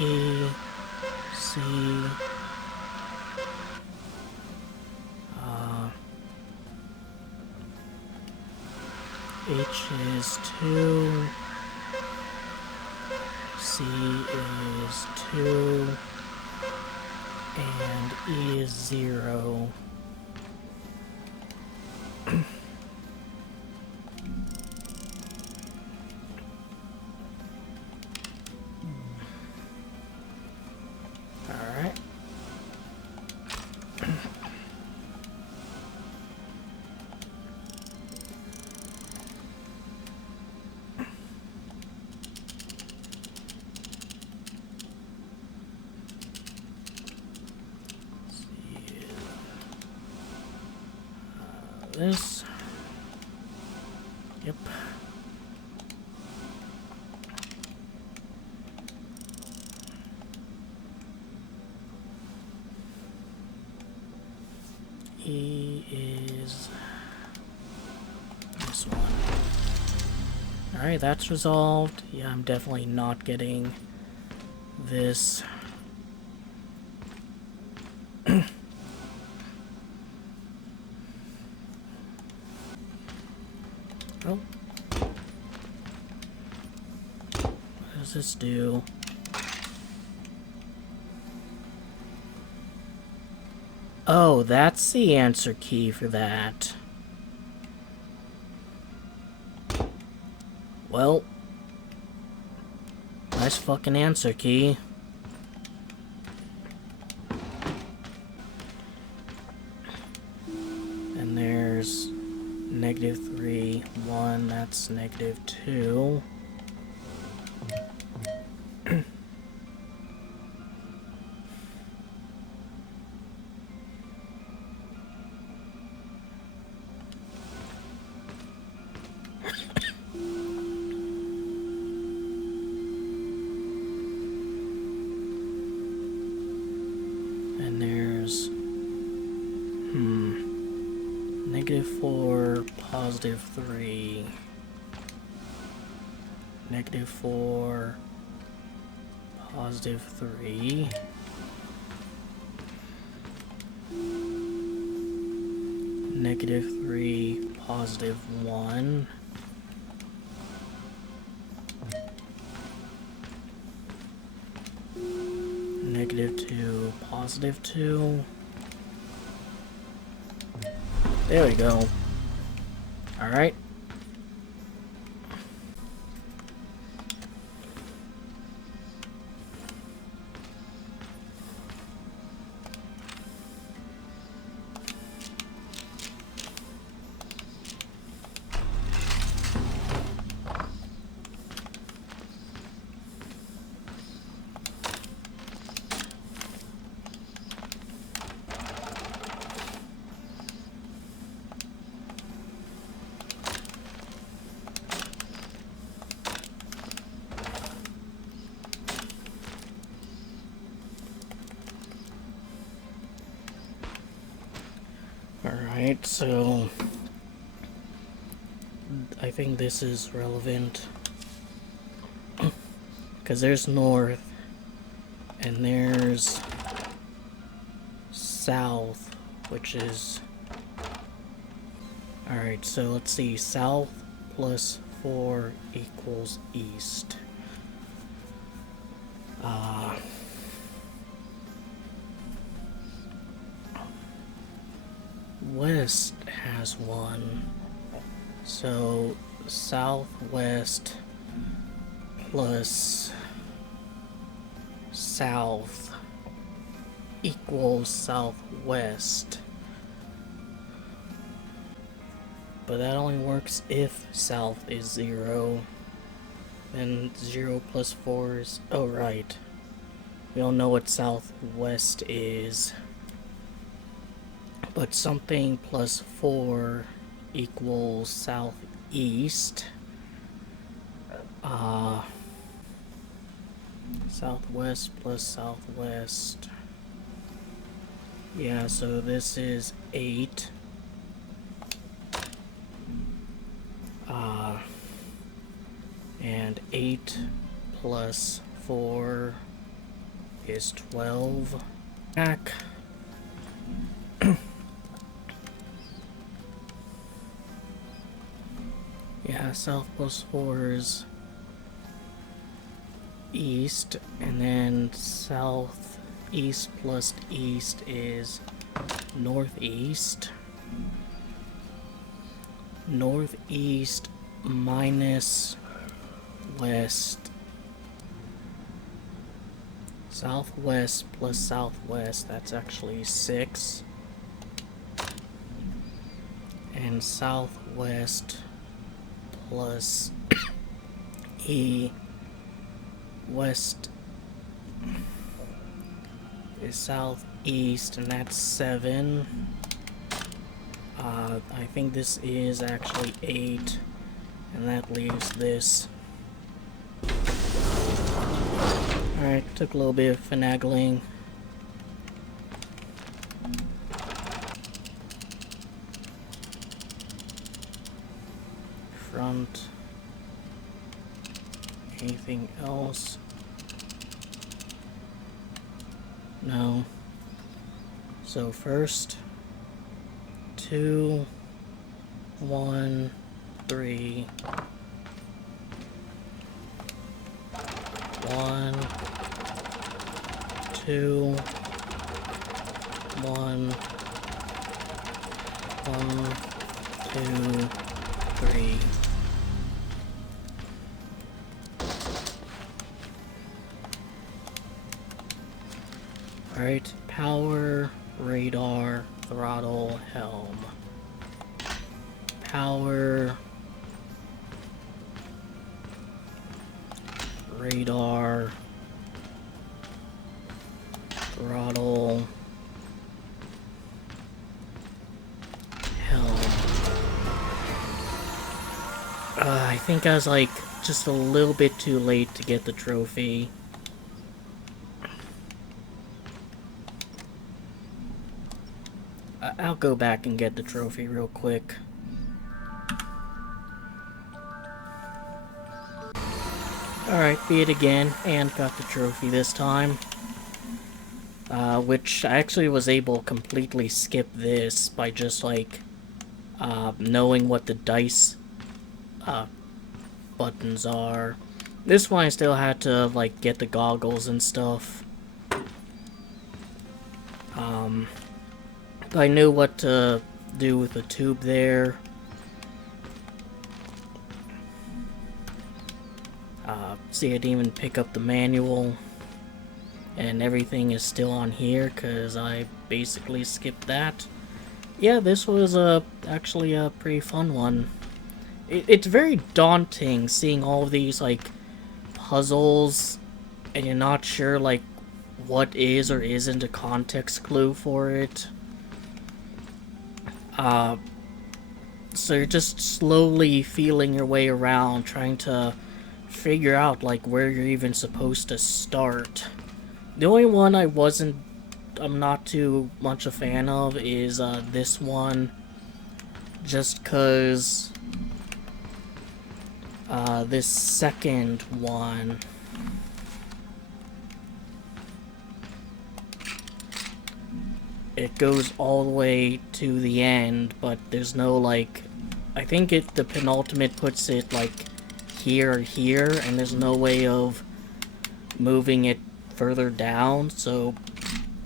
H-E-C H is 2, C is 2, and E is 0. Alright. This. Yep. E is this one. Alright, that's resolved. Yeah, I'm definitely not getting this. does this do? Oh, that's the answer key for that. Well, nice fucking answer key. And there's -3, 1, that's -2. And there's -4, +3. -4, +3. -3, +1. -2, +2. There we go. Alright. Alright, so I think this is relevant because there's north and there's south, which is alright, so let's see, south plus 4 equals east. West has 1, so southwest plus south equals southwest. But that only works if south is 0. Then 0 plus 4 is... oh, right. We don't know what southwest is. But something plus 4 equals southeast. Southwest plus southwest. Yeah, so this is 8. And 8 plus 4 is 12. Back. Yeah, south plus 4 is east, and then southeast plus east is northeast. Northeast minus west. Southwest plus southwest, that's actually 6. And southwest plus E west is southeast, and that's 7. I think this is actually 8, and that leaves this. Alright, took a little bit of finagling. Front. Anything else? No. So first, 2, 1, 3. 1, 2, 1, 1, 2, 3. Alright, power, radar, throttle, helm. Power, radar, throttle, helm. I think I was like just a little bit too late to get the trophy. I'll go back and get the trophy real quick. Alright, beat it again, and got the trophy this time. Which I actually was able to completely skip this by just, like, knowing what the dice, buttons are. This one I still had to, like, get the goggles and stuff. I knew what to do with the tube there. See, I didn't even pick up the manual. And everything is still on here, because I basically skipped that. Yeah, this was actually a pretty fun one. It's very daunting seeing all of these, like, puzzles, and you're not sure, like, what is or isn't a context clue for it. So you're just slowly feeling your way around, trying to figure out, like, where you're even supposed to start. The only one I'm not too much a fan of is, this one. Just cause, this second one, it goes all the way to the end, but there's no, like, I think the penultimate puts it, like, here or here, and there's no way of moving it further down, so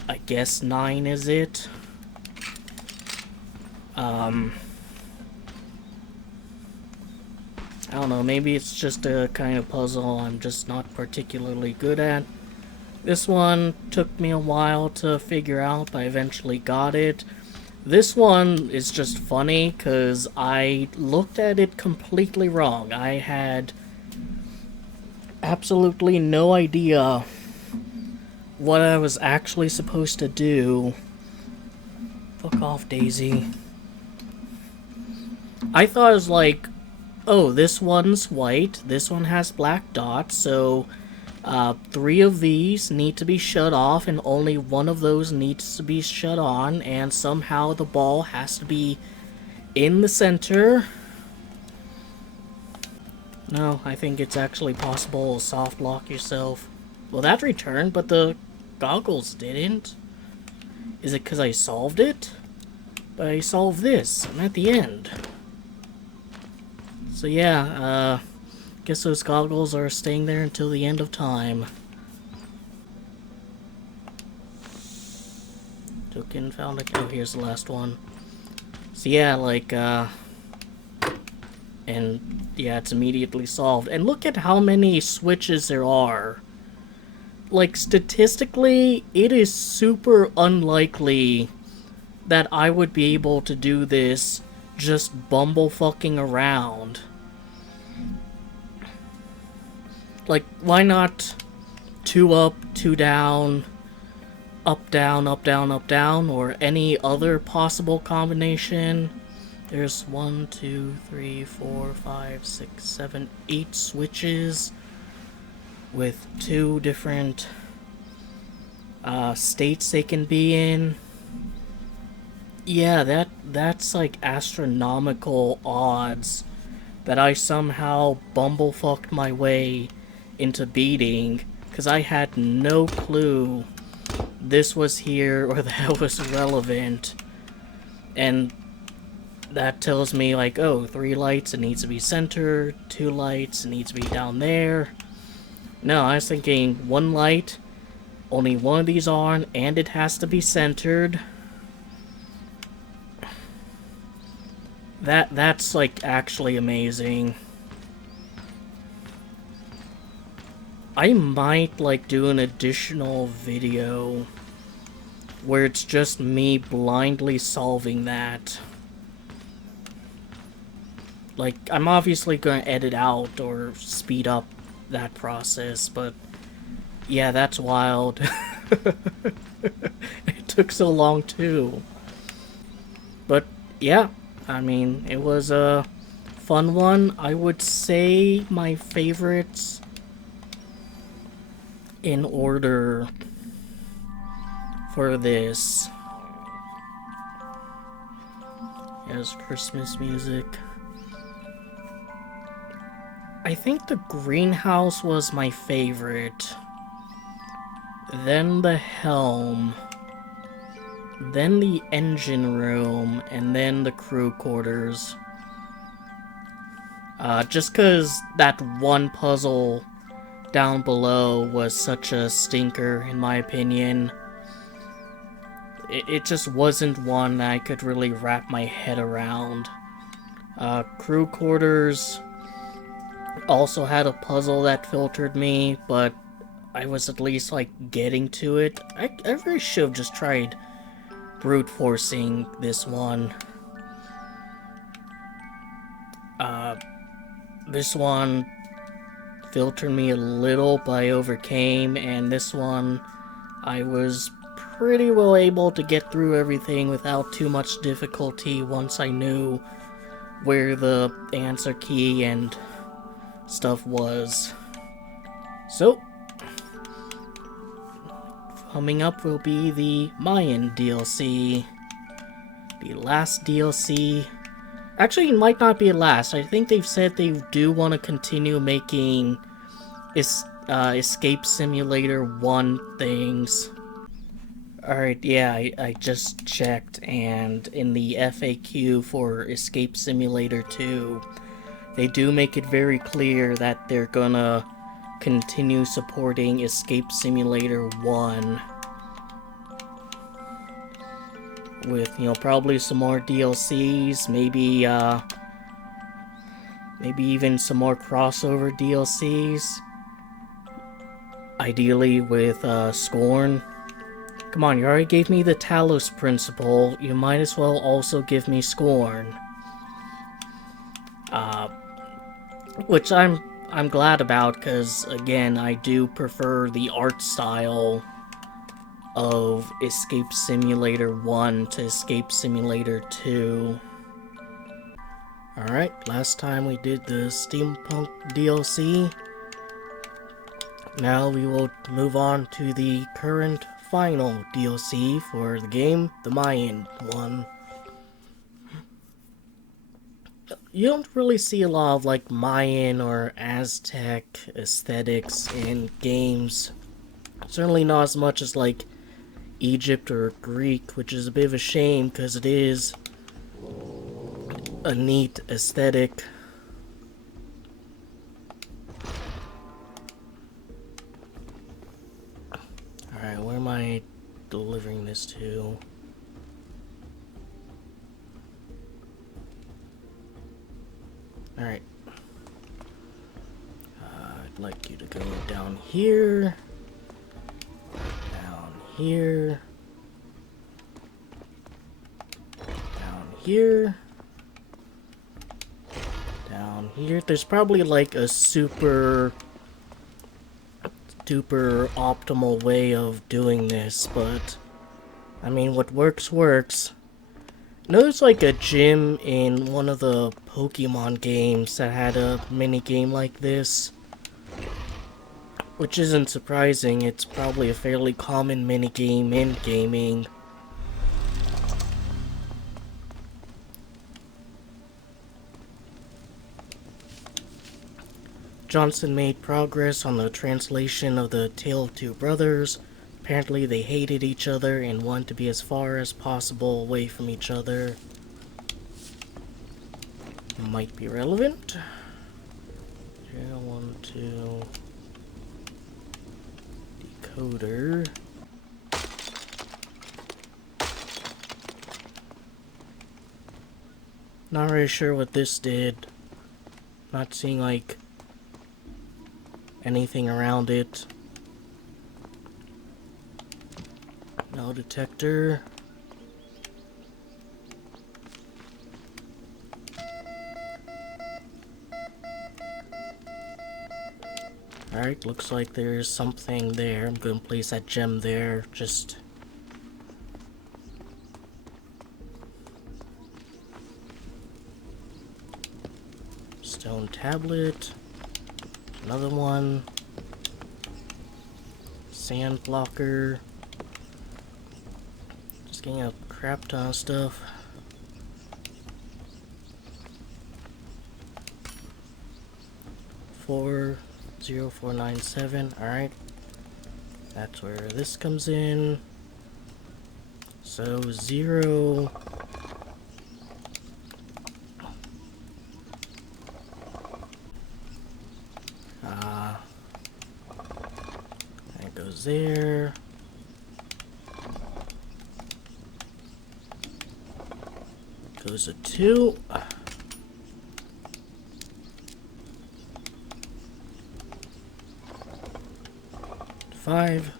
I guess 9 is it. I don't know, maybe it's just a kind of puzzle I'm just not particularly good at. This one took me a while to figure out, but I eventually got it. This one is just funny, because I looked at it completely wrong. I had absolutely no idea what I was actually supposed to do. Fuck off, Daisy. I thought it was like, oh, this one's white, this one has black dots, so 3 of these need to be shut off, and only one of those needs to be shut on, and somehow the ball has to be in the center. No, I think it's actually possible to soft lock yourself. Well, that returned, but the goggles didn't. Is it because I solved it? But I solved this. I'm at the end. So yeah, guess those goggles are staying there until the end of time. Token found it. Oh, here's the last one. So yeah, like, and yeah, it's immediately solved. And look at how many switches there are. Like, statistically, it is super unlikely that I would be able to do this just bumblefucking around. Like, why not 2 up, 2 down, up, down, up, down, up, down, or any other possible combination? There's 1, 2, 3, 4, 5, 6, 7, 8 switches with 2 different states they can be in. Yeah, that's like astronomical odds that I somehow bumblefucked my way into beating, because I had no clue this was here or that was relevant. And that tells me, like, oh, 3 lights, it needs to be center, 2 lights, it needs to be down there. No, I was thinking one light, only one of these on, and it has to be centered. That's like actually amazing. I might like do an additional video where it's just me blindly solving that. Like, I'm obviously gonna edit out or speed up that process, but yeah, that's wild. It took so long too. But yeah, I mean, it was a fun one. I would say my favorites in order for this is Christmas music. I think the greenhouse was my favorite. Then the helm. Then the engine room. And then the crew quarters. Just cause that one puzzle down below was such a stinker, in my opinion. It just wasn't one that I could really wrap my head around. Crew quarters also had a puzzle that filtered me, but I was at least, like, getting to it. I really should have just tried brute forcing this one. This one filtered me a little, but I overcame, and this one I was pretty well able to get through everything without too much difficulty once I knew where the answer key and stuff was. So, coming up will be the Mayan DLC. The last DLC. Actually, it might not be last. I think they've said they do want to continue making Escape Simulator 1 things. Alright, yeah, I just checked, and in the FAQ for Escape Simulator 2, they do make it very clear that they're gonna continue supporting Escape Simulator 1. With, you know, probably some more DLCs, maybe even some more crossover DLCs. Ideally with, Scorn. Come on, you already gave me the Talos Principle, you might as well also give me Scorn. Which I'm glad about, because, again, I do prefer the art style of Escape Simulator 1 to Escape Simulator 2. Alright, last time we did the Steampunk DLC. Now we will move on to the current final DLC for the game, the Mayan one. You don't really see a lot of like Mayan or Aztec aesthetics in games. Certainly not as much as like Egypt or Greek, which is a bit of a shame because it is a neat aesthetic. Alright, where am I delivering this to? Alright. I'd like you to go down here. Down here. Down here. Down here. There's probably like a super duper optimal way of doing this, but I mean, what works works. I know there's like a gym in one of the Pokemon games that had a mini game like this, which isn't surprising. It's probably a fairly common mini game in gaming. Johnson made progress on the translation of the Tale of Two Brothers. Apparently they hated each other and wanted to be as far as possible away from each other. Might be relevant. 0, 1, 2. Coder. Not really sure what this did. Not seeing like anything around it. No detector. Alright, looks like there's something there. I'm gonna place that gem there, just... Stone tablet. Another one. Sand blocker. Just getting a crap ton of stuff. Four. 0497, alright. That's where this comes in. So 0. That goes there. Goes to 2. 5.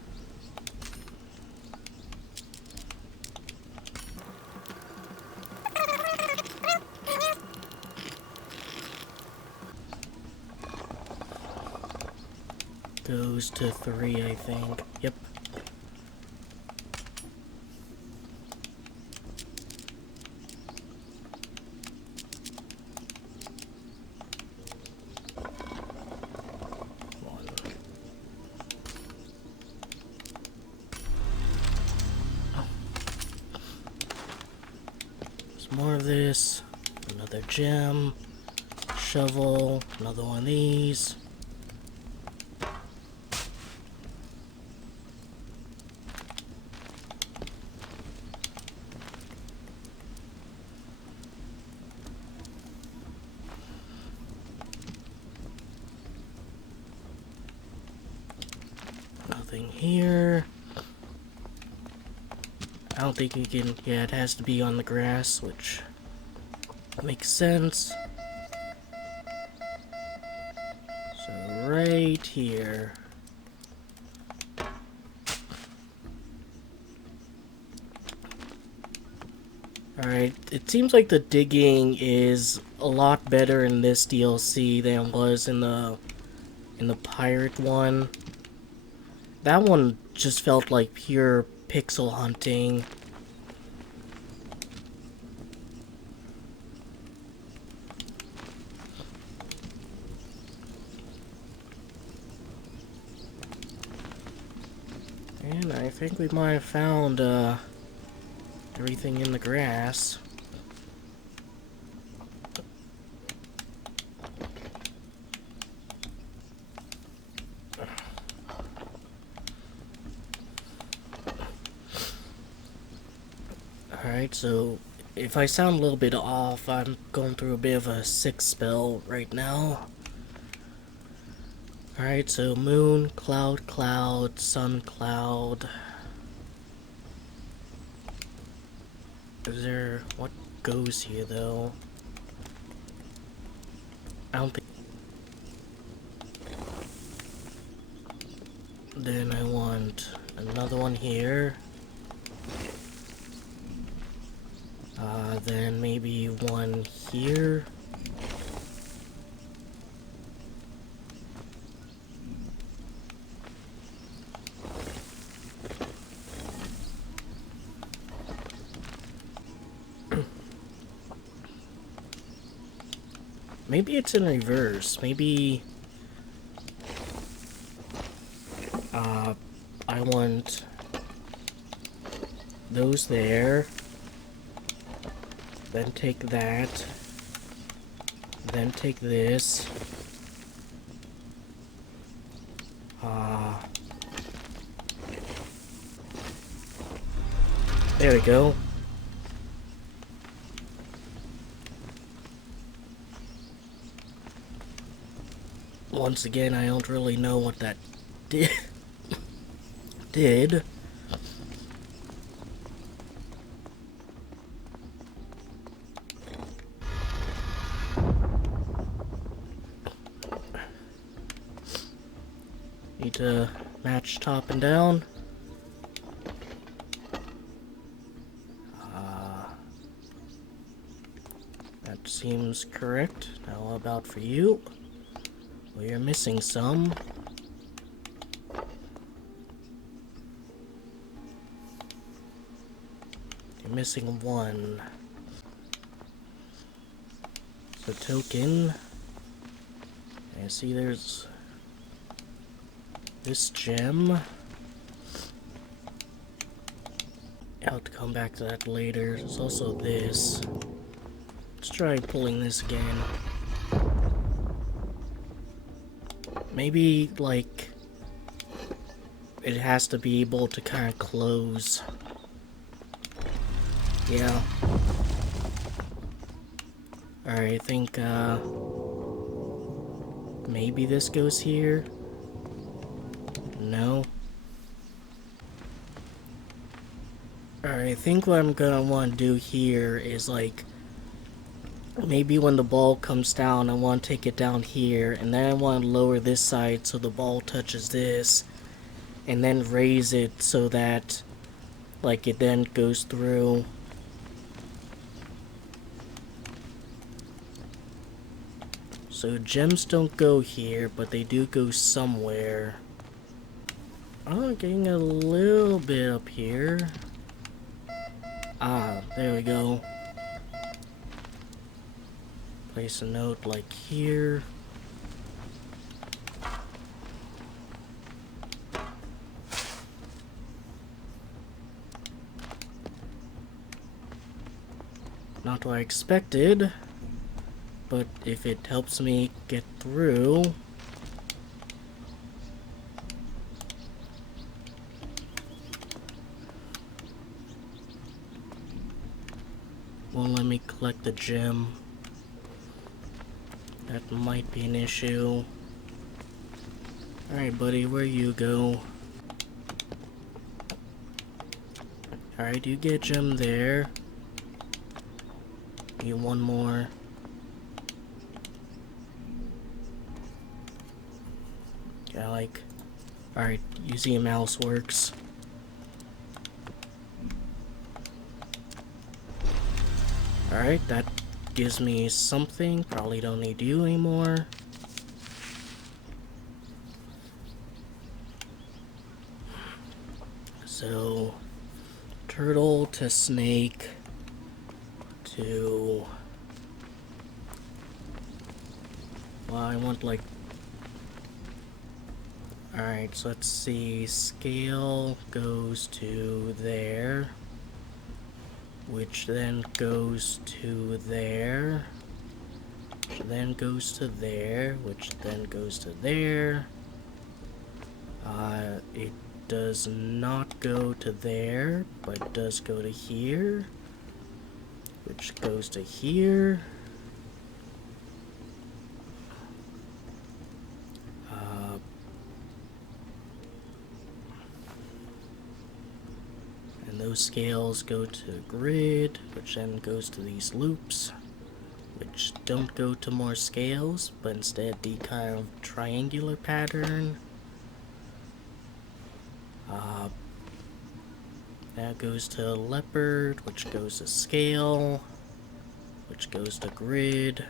Goes to 3, I think. Yep. More of this, another gem, shovel, another one of these. Nothing here. I don't think you can, yeah, it has to be on the grass, which makes sense. So right here. Alright, it seems like the digging is a lot better in this DLC than it was in the pirate one. That one just felt like pure pixel hunting. And I think we might have found everything in the grass. Alright, so if I sound a little bit off, I'm going through a bit of a sick spell right now. Alright, so moon, cloud, cloud, sun, cloud. Is there... what goes here, though? I don't think... Then I want another one here. Then maybe one here. Maybe it's in reverse. Maybe I want those there. Then take that. Then take this. There we go. Once again, I don't really know what that did. did. Need to match top and down. That seems correct. Now how about for you? Well, you're missing some. You're missing one. So token. I see there's this gem. I'll have to come back to that later. There's also this. Let's try pulling this again. Maybe, like, it has to be able to kind of close. Yeah. Alright, I think, maybe this goes here? No. Alright, I think what I'm gonna want to do here is, like, maybe when the ball comes down, I want to take it down here, and then I want to lower this side so the ball touches this, and then raise it so that, like, it then goes through. So gems don't go here, but they do go somewhere. Oh, getting a little bit up here. Ah, there we go. Place a note like here. Not what I expected, but if it helps me get through. Won't let me collect the gem. That might be an issue. Alright, buddy, where you go? Alright, you get gem there. Need one more. Yeah, like... Alright, using a mouse works. Alright, that gives me something. Probably don't need you anymore. So, turtle to snake to... Well, I want like... Alright, so let's see. Scale goes to there, which then goes to there, which then goes to there, which then goes to there. It does not go to there, but it does go to here, which goes to here. And those scales go to grid, which then goes to these loops, which don't go to more scales, but instead the kind of triangular pattern. That goes to leopard, which goes to scale, which goes to grid.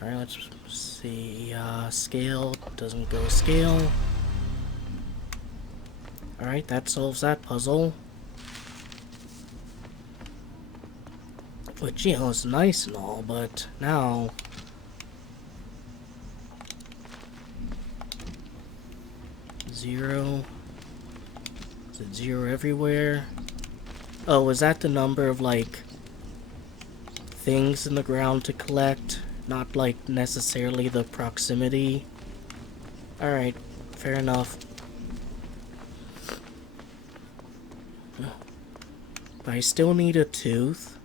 Alright, let's see. Scale doesn't go scale. Alright, that solves that puzzle. Which, you know, is nice and all, but now... Zero. Is it zero everywhere? Oh, is that the number of, like, things in the ground to collect? Not, like, necessarily the proximity? Alright, fair enough. But I still need a tooth.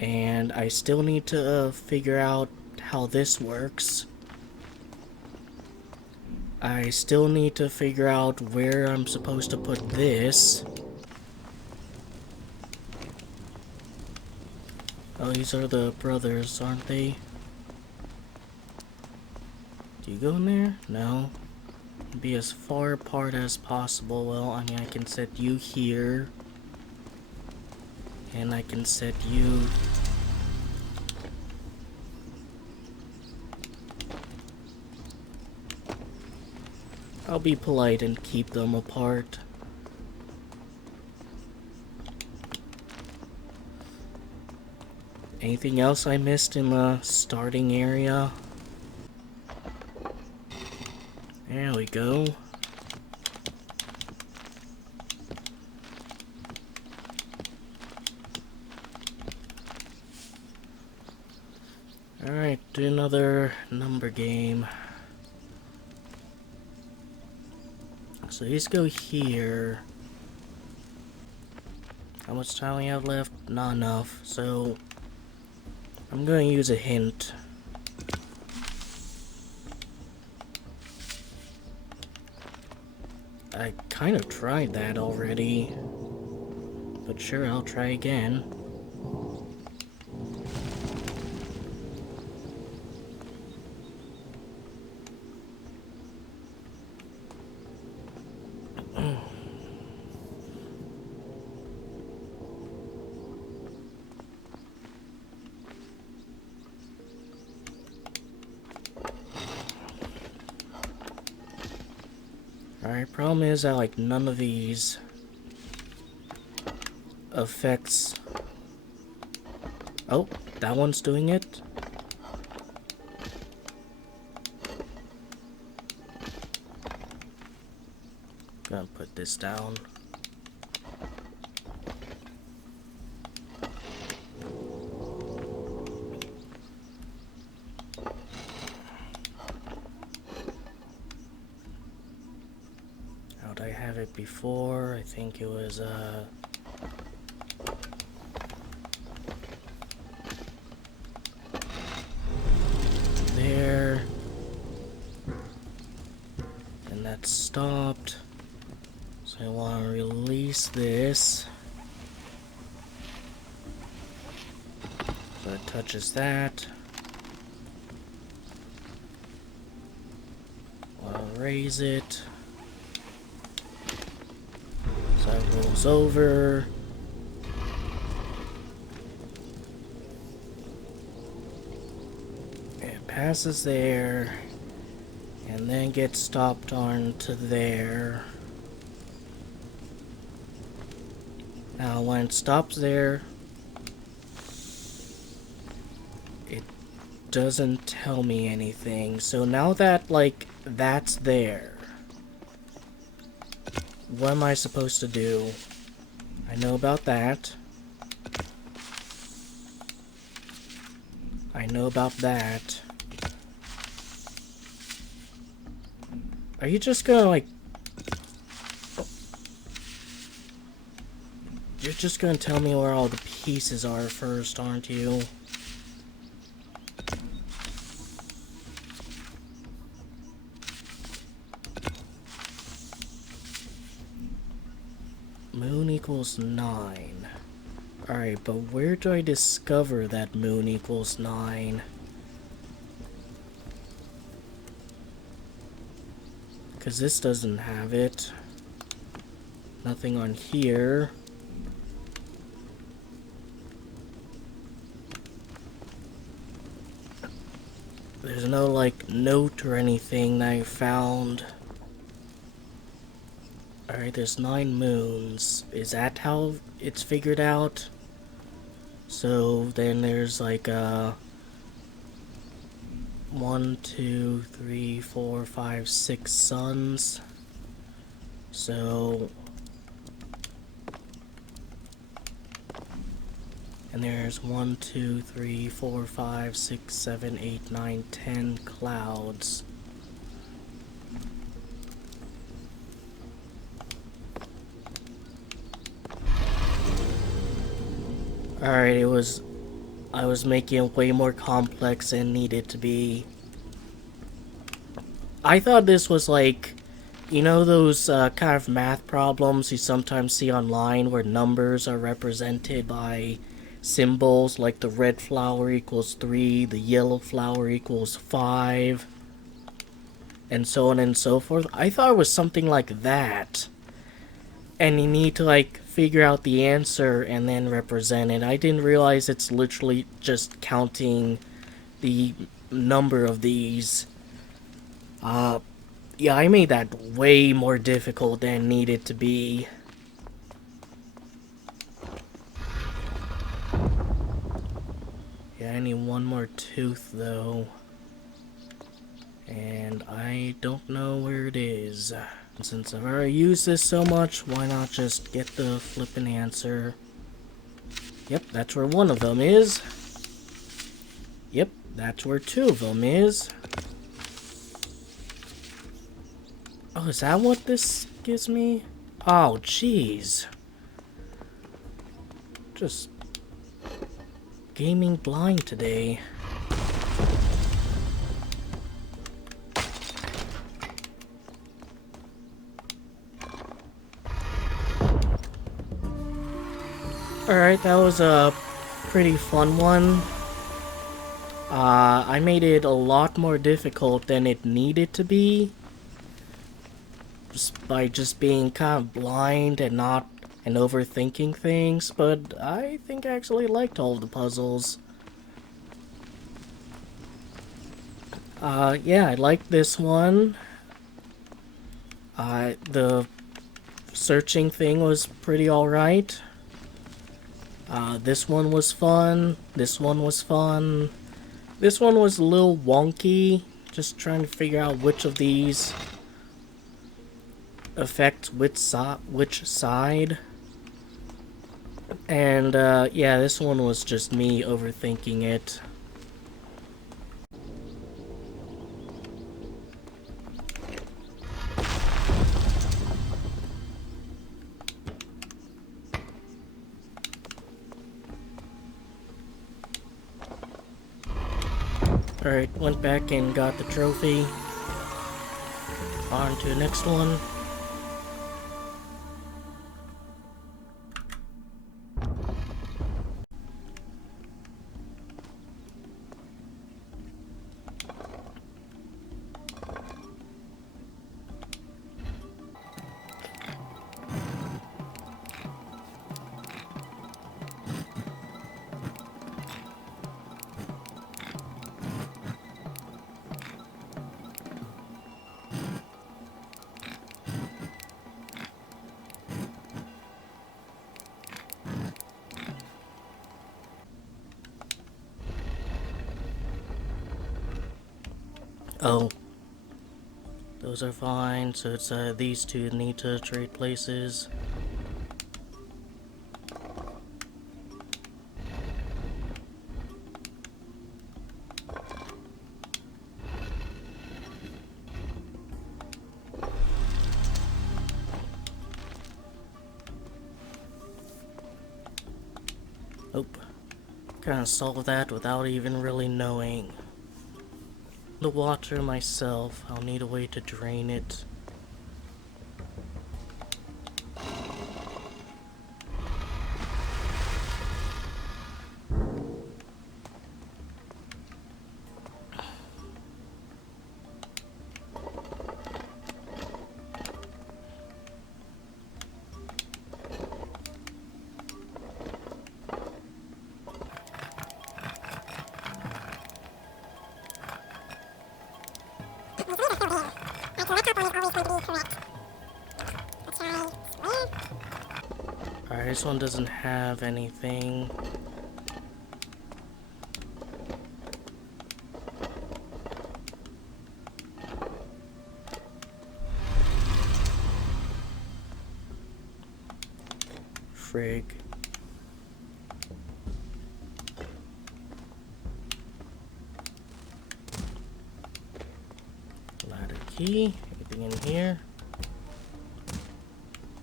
And I still need to figure out how this works. I still need to figure out where I'm supposed to put this. Oh, these are the brothers, aren't they? Do you go in there? No. Be as far apart as possible. Well, I mean, I can set you here. And I can set you... I'll be polite and keep them apart. Anything else I missed in the starting area? There we go. Alright, do another number game. So these go here. How much time we have left? Not enough, so I'm going to use a hint. I kind of tried that already, but sure, I'll try again. Alright, problem is that, like, none of these affects... Oh, that one's doing it? Gonna put this down. How'd I have it before? I think it was, there. And that stopped. So I want to release this. So it touches that. I'll raise it. So it rolls over. It passes there. And then gets stopped onto there. Now when it stops there, it doesn't tell me anything. So now that, like, that's there, what am I supposed to do? I know about that. I know about that. Are you just gonna, like... You're just gonna tell me where all the pieces are first, aren't you? Moon equals 9. Alright, but where do I discover that moon equals 9? Because this doesn't have it. Nothing on here. There's no, like, note or anything that I found. Alright, there's 9 moons. Is that how it's figured out? So then there's like 1, 2, 3, 4, 5, 6 suns. So... And there's 1, 2, 3, 4, 5, 6, 7, 8, 9, 10 clouds. Alright, it was I was making it way more complex than it needed to be. I thought this was like, you know those kind of math problems you sometimes see online where numbers are represented by symbols like the red flower equals 3, the yellow flower equals 5, and so on and so forth? I thought it was something like that. And you need to like figure out the answer and then represent it. I didn't realize it's literally just counting the number of these. Yeah, I made that way more difficult than it needed to be. Yeah, I need one more tooth though. And I don't know where it is. Since I've already used this so much, why not just get the flippin' answer? Yep, that's where one of them is. Yep, that's where two of them is. Oh, is that what this gives me? Oh, jeez. Just gaming blind today. Alright, that was a pretty fun one. I made it a lot more difficult than it needed to be. Just by just being kind of blind and overthinking things, but I think I actually liked all of the puzzles. Yeah, I liked this one. The searching thing was pretty alright. This one was fun. This one was fun. This one was a little wonky. Just trying to figure out which of these affects which side. And, yeah, this one was just me overthinking it. Alright, went back and got the trophy. On to the next one. Oh. Those are fine, so it's these two need to trade places. Nope. Kinda solved that without even really knowing. The water myself, I'll need a way to drain it. Alright, this one doesn't have anything. Frig. Ladder key. Anything in here?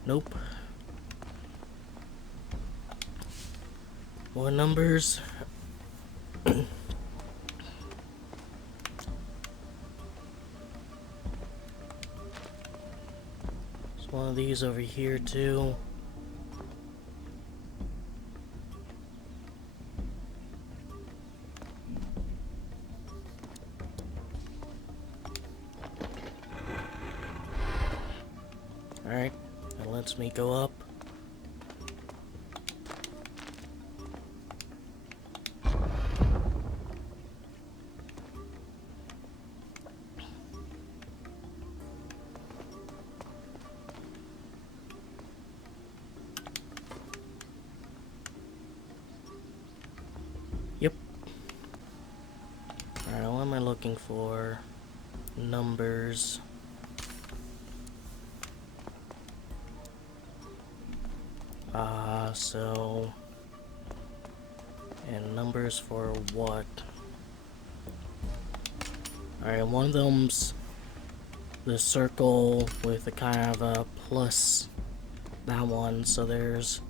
Nope. More numbers. one of these over here too. Alright, that lets me go up. Yep. Alright, what am I looking for? Numbers. So... And numbers for what? Alright, one of them's the circle with a kind of a plus. That one, so there's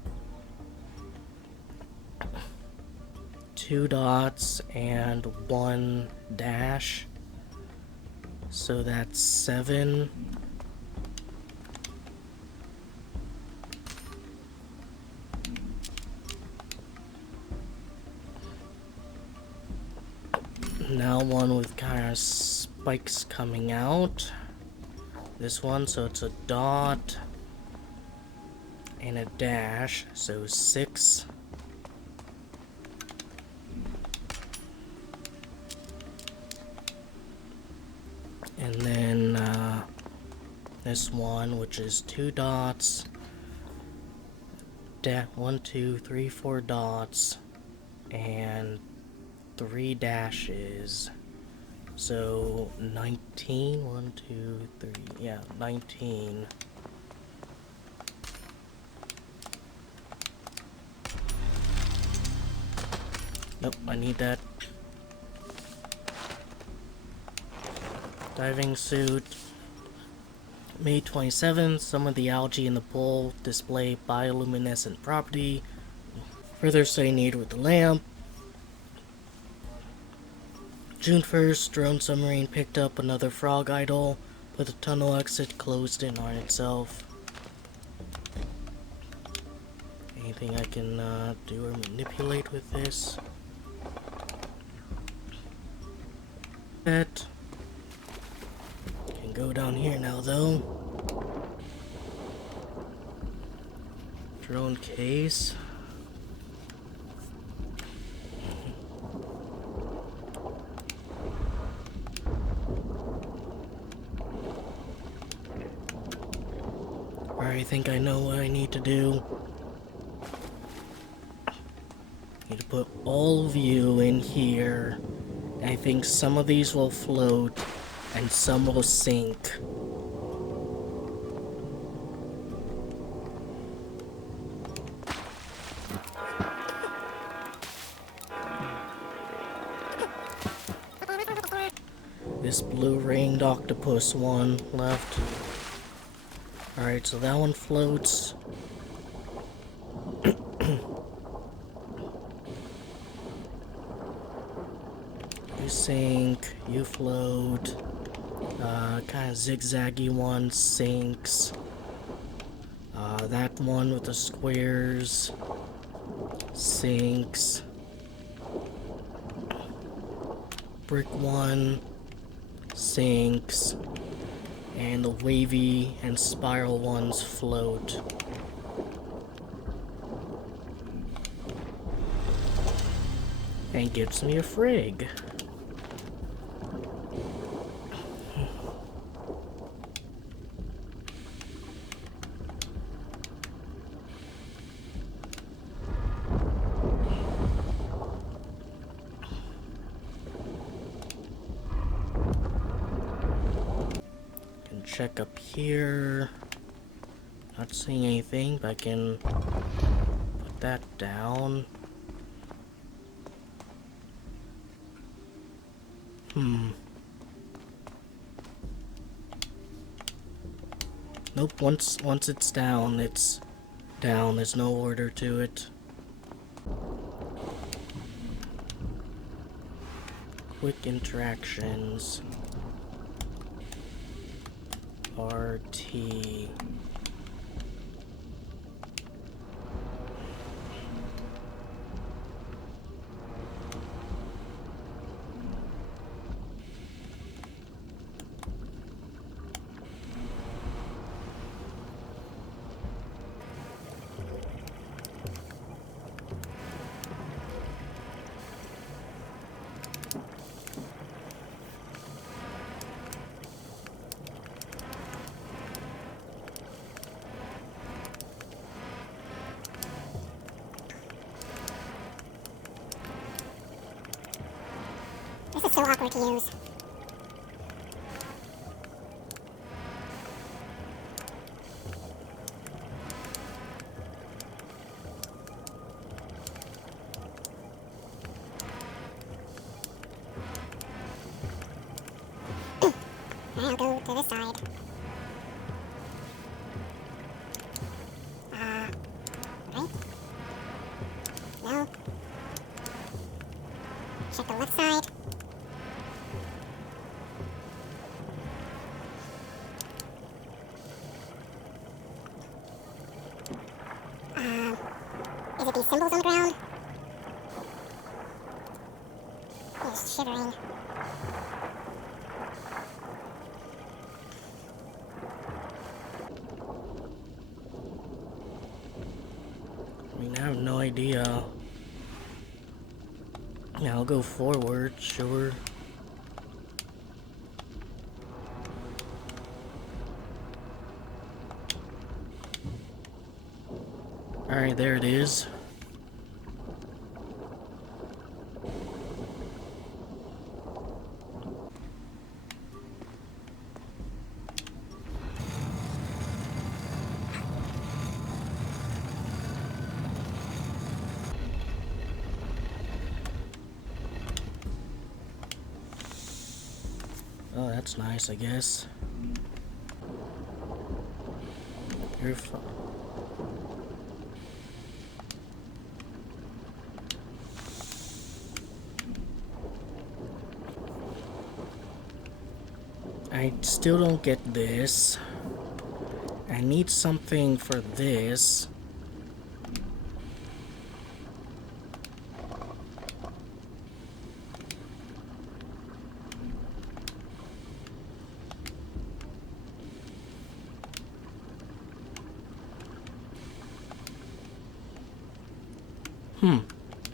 2 dots and 1 dash. So that's 7. Now one with kind of spikes coming out. This one, so it's a dot and a dash, so 6. And then this one, which is 2 dots, 1, 2, 3, 4 dots, and 3 dashes. So 19, 1, 2, 3, yeah, 19. Nope, I need that. Diving suit. May 27th, some of the algae in the pool display bioluminescent property. Further study needed with the lamp. June 1st, drone submarine picked up another frog idol, but the tunnel exit closed in on itself. Anything I can do or manipulate with this? That can go down here now though. Drone case. I think I know what I need to do. Need to put all view in here. I think some of these will float and some will sink. This blue ringed octopus one left. Alright, so that one floats. You sink, you float. Kind of zigzaggy one sinks. That one with the squares sinks. Brick one sinks. And the wavy and spiral ones float. And gives me a frig. Check up here. Not seeing anything, but I can put that down. Nope, once it's down, it's down. There's no order to it. Quick interactions. RT. so awkward to use. I'll go to this side. Right? No. Check the left side. Is it these symbols on the ground? It's shivering. I mean, I have no idea. Yeah, I'll go forward, sure. Alright, there it is. Oh, that's nice, I guess. You're fine. I still don't get this. I need something for this.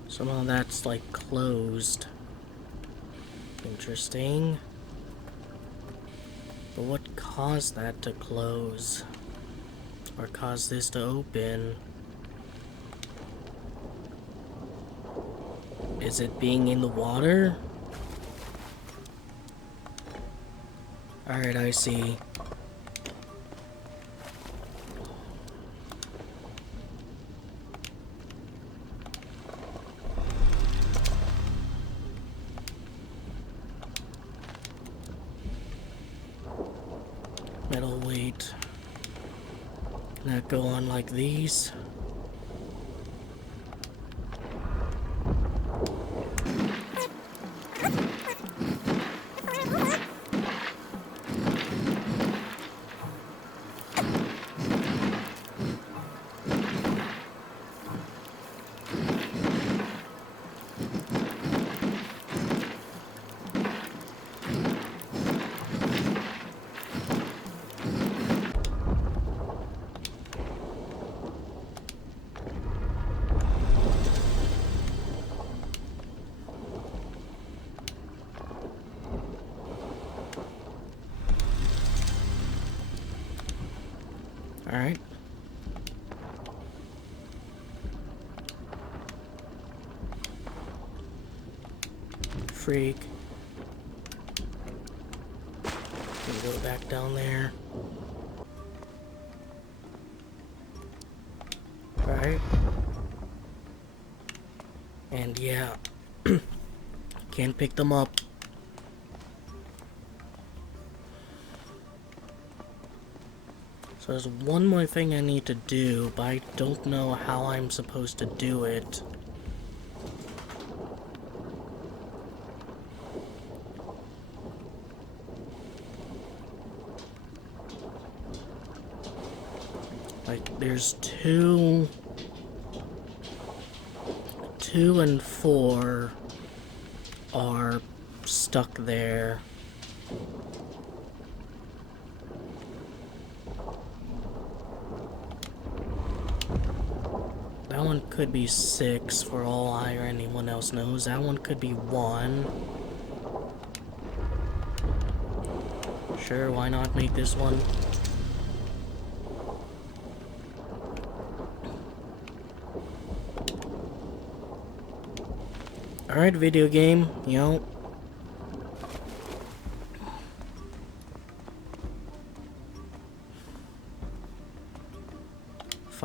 Somehow that's like closed. Interesting. But what caused that to close? Or caused this to open? Is it being in the water? Alright, I see. Metal weight. Can that go on like these? Alright. Freak. Can go back down there. Alright. And yeah. Can't pick them up. So there's one more thing I need to do, but I don't know how I'm supposed to do it. Like, there's 2 and 4 are stuck there. That one could be 6 for all I or anyone else knows. That one could be 1. Sure, why not make this one? Alright, video game, you know,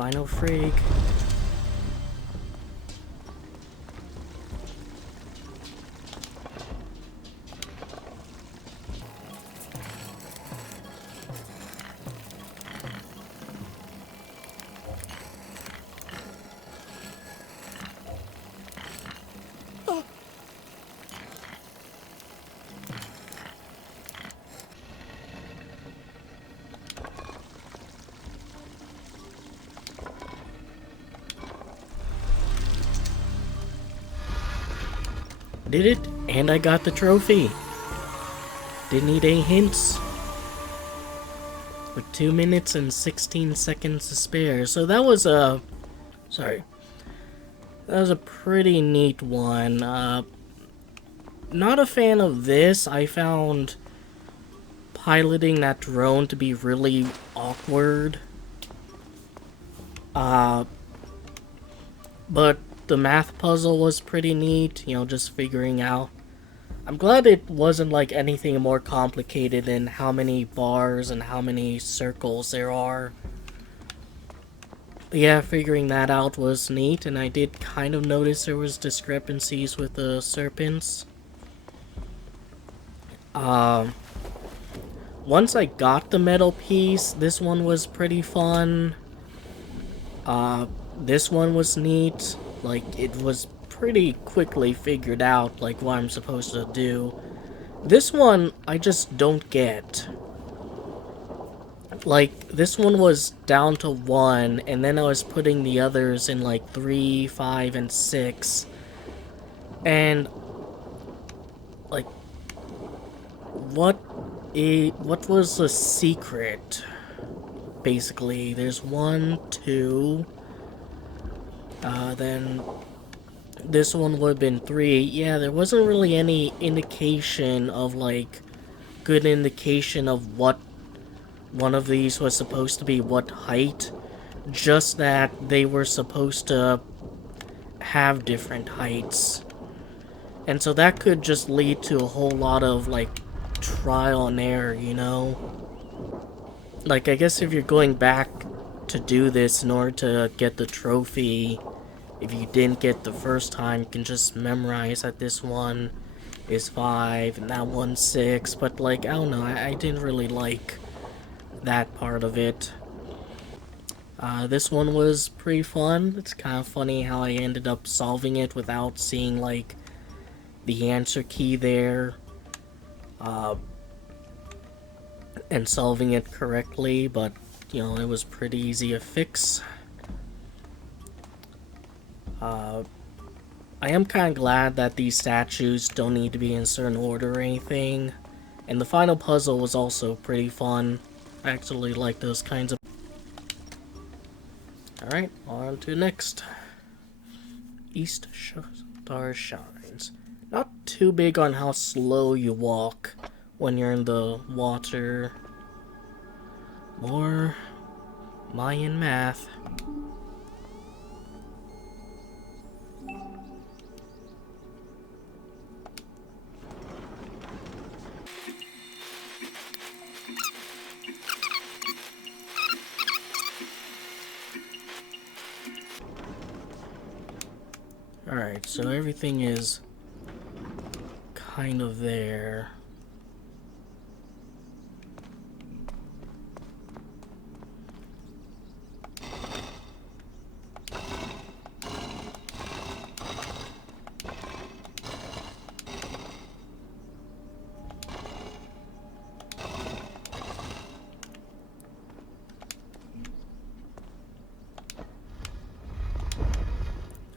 Final freak. Did it, and I got the trophy. Didn't need any hints. With 2 minutes and 16 seconds to spare. So that was a... Sorry. That was a pretty neat one. Not a fan of this. I found piloting that drone to be really awkward. But the math puzzle was pretty neat, you know, just figuring out. I'm glad it wasn't like anything more complicated than how many bars and how many circles there are. But yeah, figuring that out was neat, and I did kind of notice there was discrepancies with the serpents. Once I got the metal piece, this one was pretty fun. This one was neat. Like, it was pretty quickly figured out, like, what I'm supposed to do. This one, I just don't get. Like, this one was down to 1, and then I was putting the others in, like, 3, 5, and 6. And, like, what was the secret? Basically, there's 1, 2... then this one would have been 3. Yeah, there wasn't really any indication of, like, good indication of what one of these was supposed to be, what height. Just that they were supposed to have different heights. And so that could just lead to a whole lot of, like, trial and error, you know? Like, I guess if you're going back to do this in order to get the trophy, if you didn't get the first time, you can just memorize that this one is 5 and that one's 6. But, like, I don't know, I didn't really like that part of it. This one was pretty fun. It's kind of funny how I ended up solving it without seeing, like, the answer key there. And solving it correctly, but, you know, it was pretty easy to fix. I am kind of glad that these statues don't need to be in a certain order or anything. And the final puzzle was also pretty fun. I actually like those kinds of... Alright, on to the next. East Star Shines. Not too big on how slow you walk when you're in the water. More Mayan math. Alright, so everything is kind of there.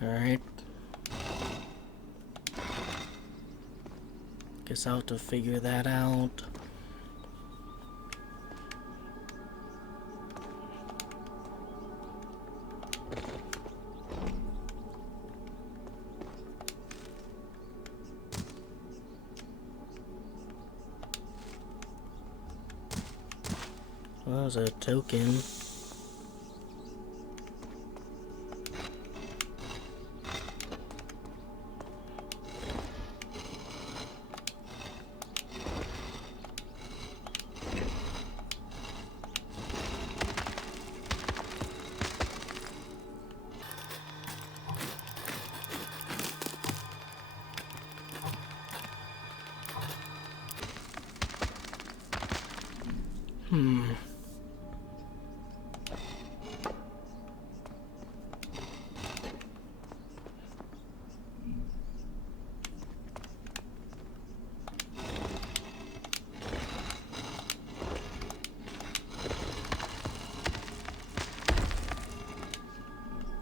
Alright. Guess I'll have to figure that out. Well, that was a token.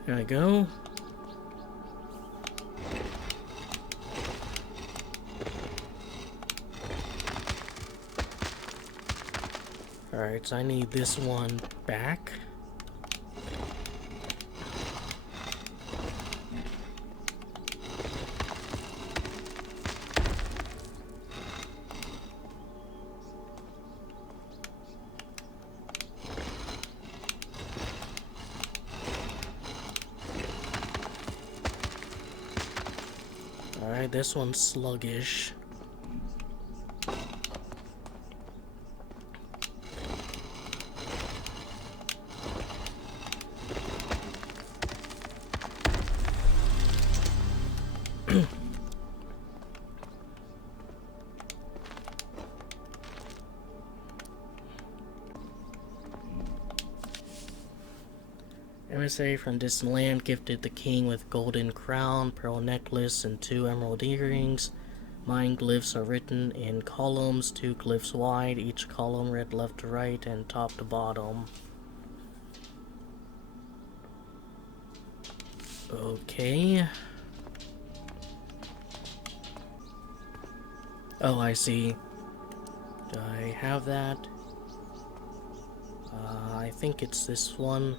There we go. Alright, so I need this one back. Alright, this one's sluggish. Emissary from distant land gifted the king with golden crown, pearl necklace, and 2 emerald earrings. Mayan glyphs are written in columns, 2 glyphs wide, each column read left to right and top to bottom. Okay. Oh, I see. Do I have that? I think it's this one.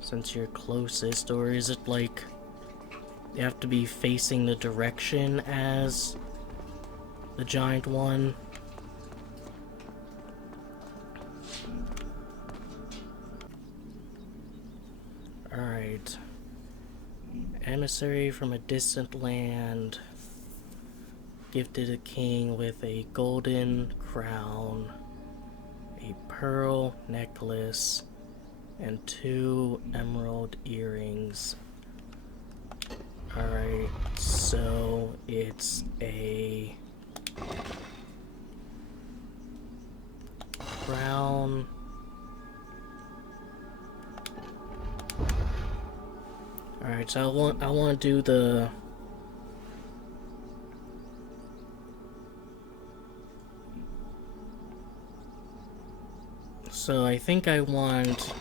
Since you're closest, or is it like you have to be facing the direction as the giant one? Alright. Emissary from a distant land gifted a king with a golden crown, a pearl necklace, and 2 emerald earrings. Alright, so it's a crown. Alright, so I want to do the so I think I want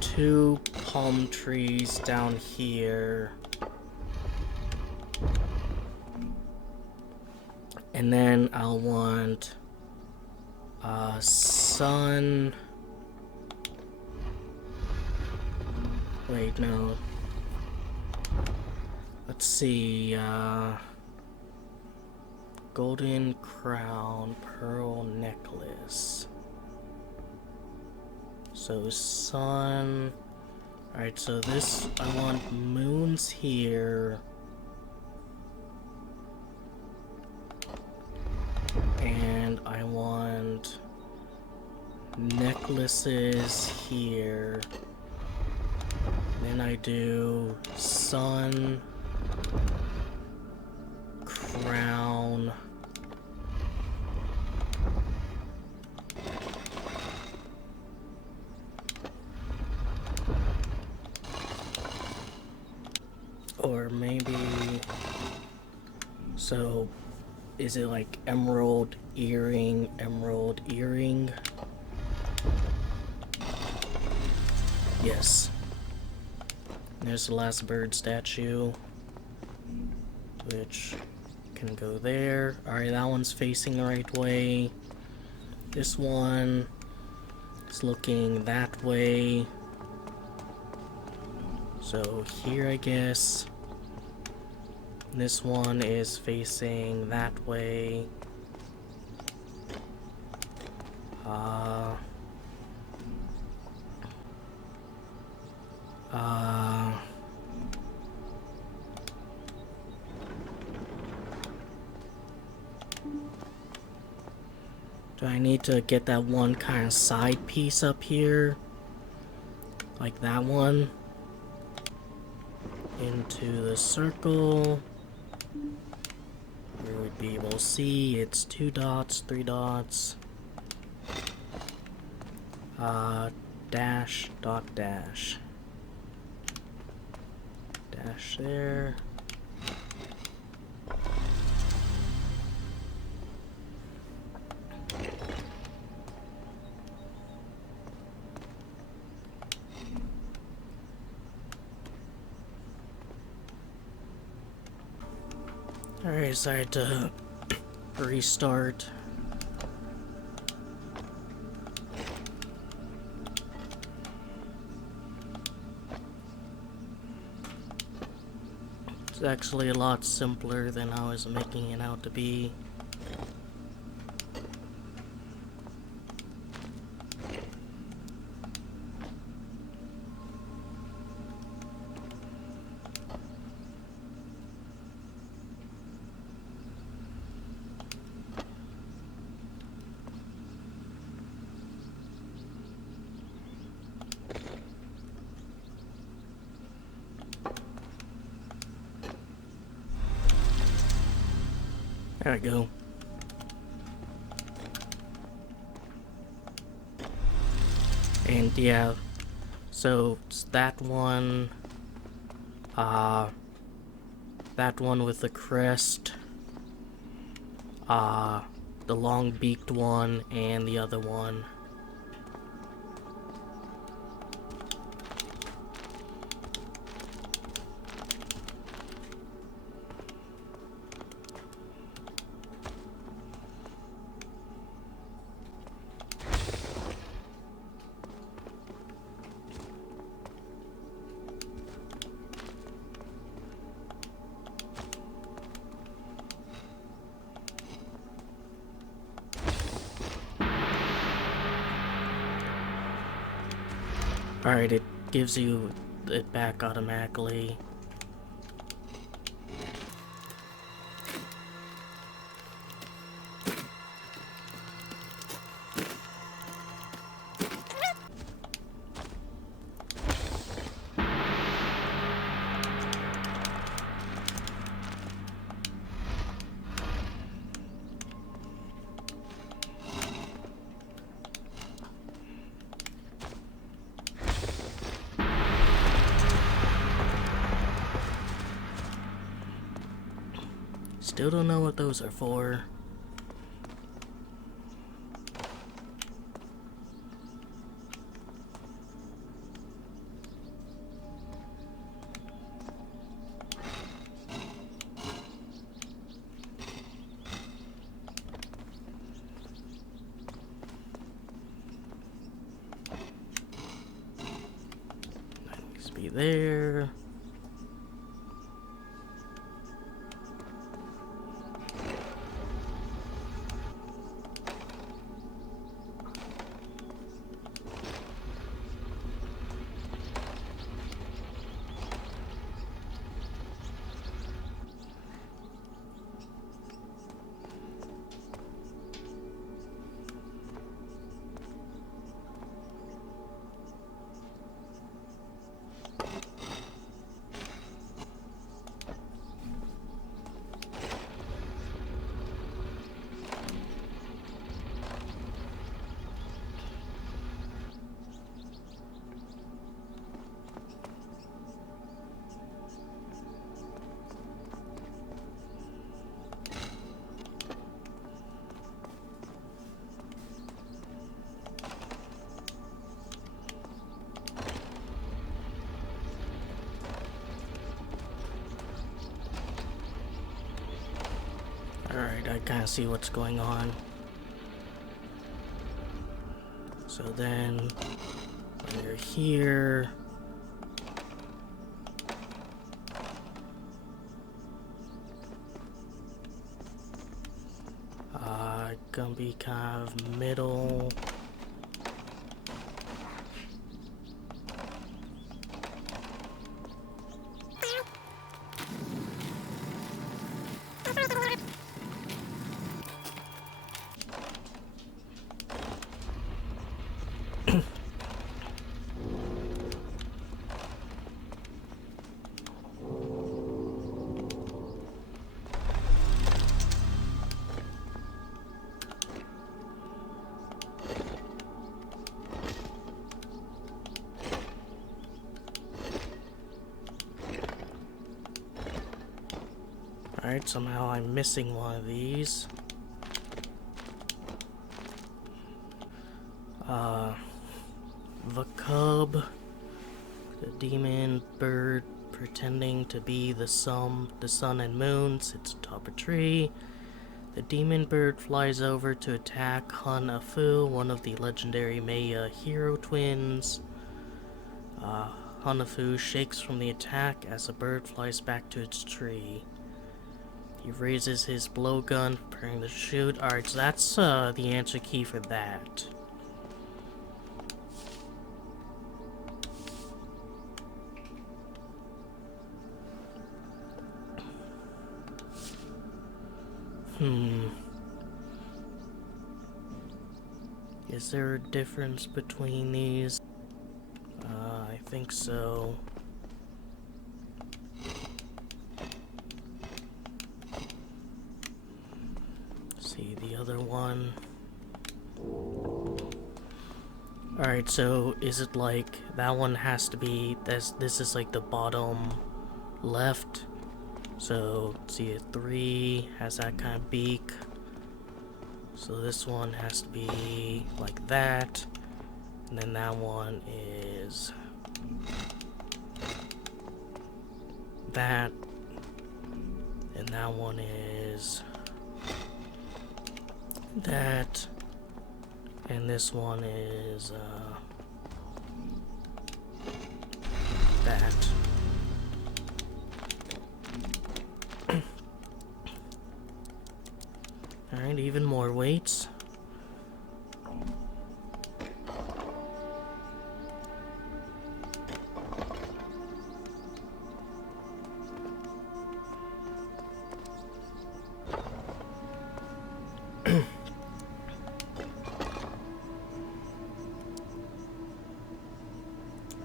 2 palm trees down here, and then I'll want sun. Wait, no. Let's see. Golden crown, pearl necklace. So sun. Alright, so this, I want moons here. And I want necklaces here. Then I do sun, crown, or maybe, so is it like emerald earring, emerald earring? Yes. There's the last bird statue, which can go there. Alright, that one's facing the right way. This one is looking that way. So here, I guess. This one is facing that way. Do I need to get that one kind of side piece up here? like that one, into the circle. You would be able to see it's 2 dots, 3 dots. Dash, dot, dash. Dash there. Alright, decided to restart. It's actually a lot simpler than I was making it out to be. There we go. And yeah, so it's that one with the crest, the long beaked one, and the other one. Alright, it gives you it back automatically. Still don't know what those are for. That needs to be there. Alright, I kind of see what's going on. So then, when you're here, gonna be kind of middle. Alright, somehow I'm missing one of these. The cub, the demon bird pretending to be the sun and moon, sits atop a tree. The demon bird flies over to attack Hun Afu, one of the legendary Maya hero twins. Hun Afu shakes from the attack as the bird flies back to its tree. He raises his blowgun, preparing to shoot. Alright, so that's the answer key for that. Is there a difference between these? I think so. See the other one. Alright, so is it like that one has to be this is like the bottom left? So see, a 3 has that kind of beak. So this one has to be like that. And then that one is that. And that one is that. And this one is that. Alright, even more weights.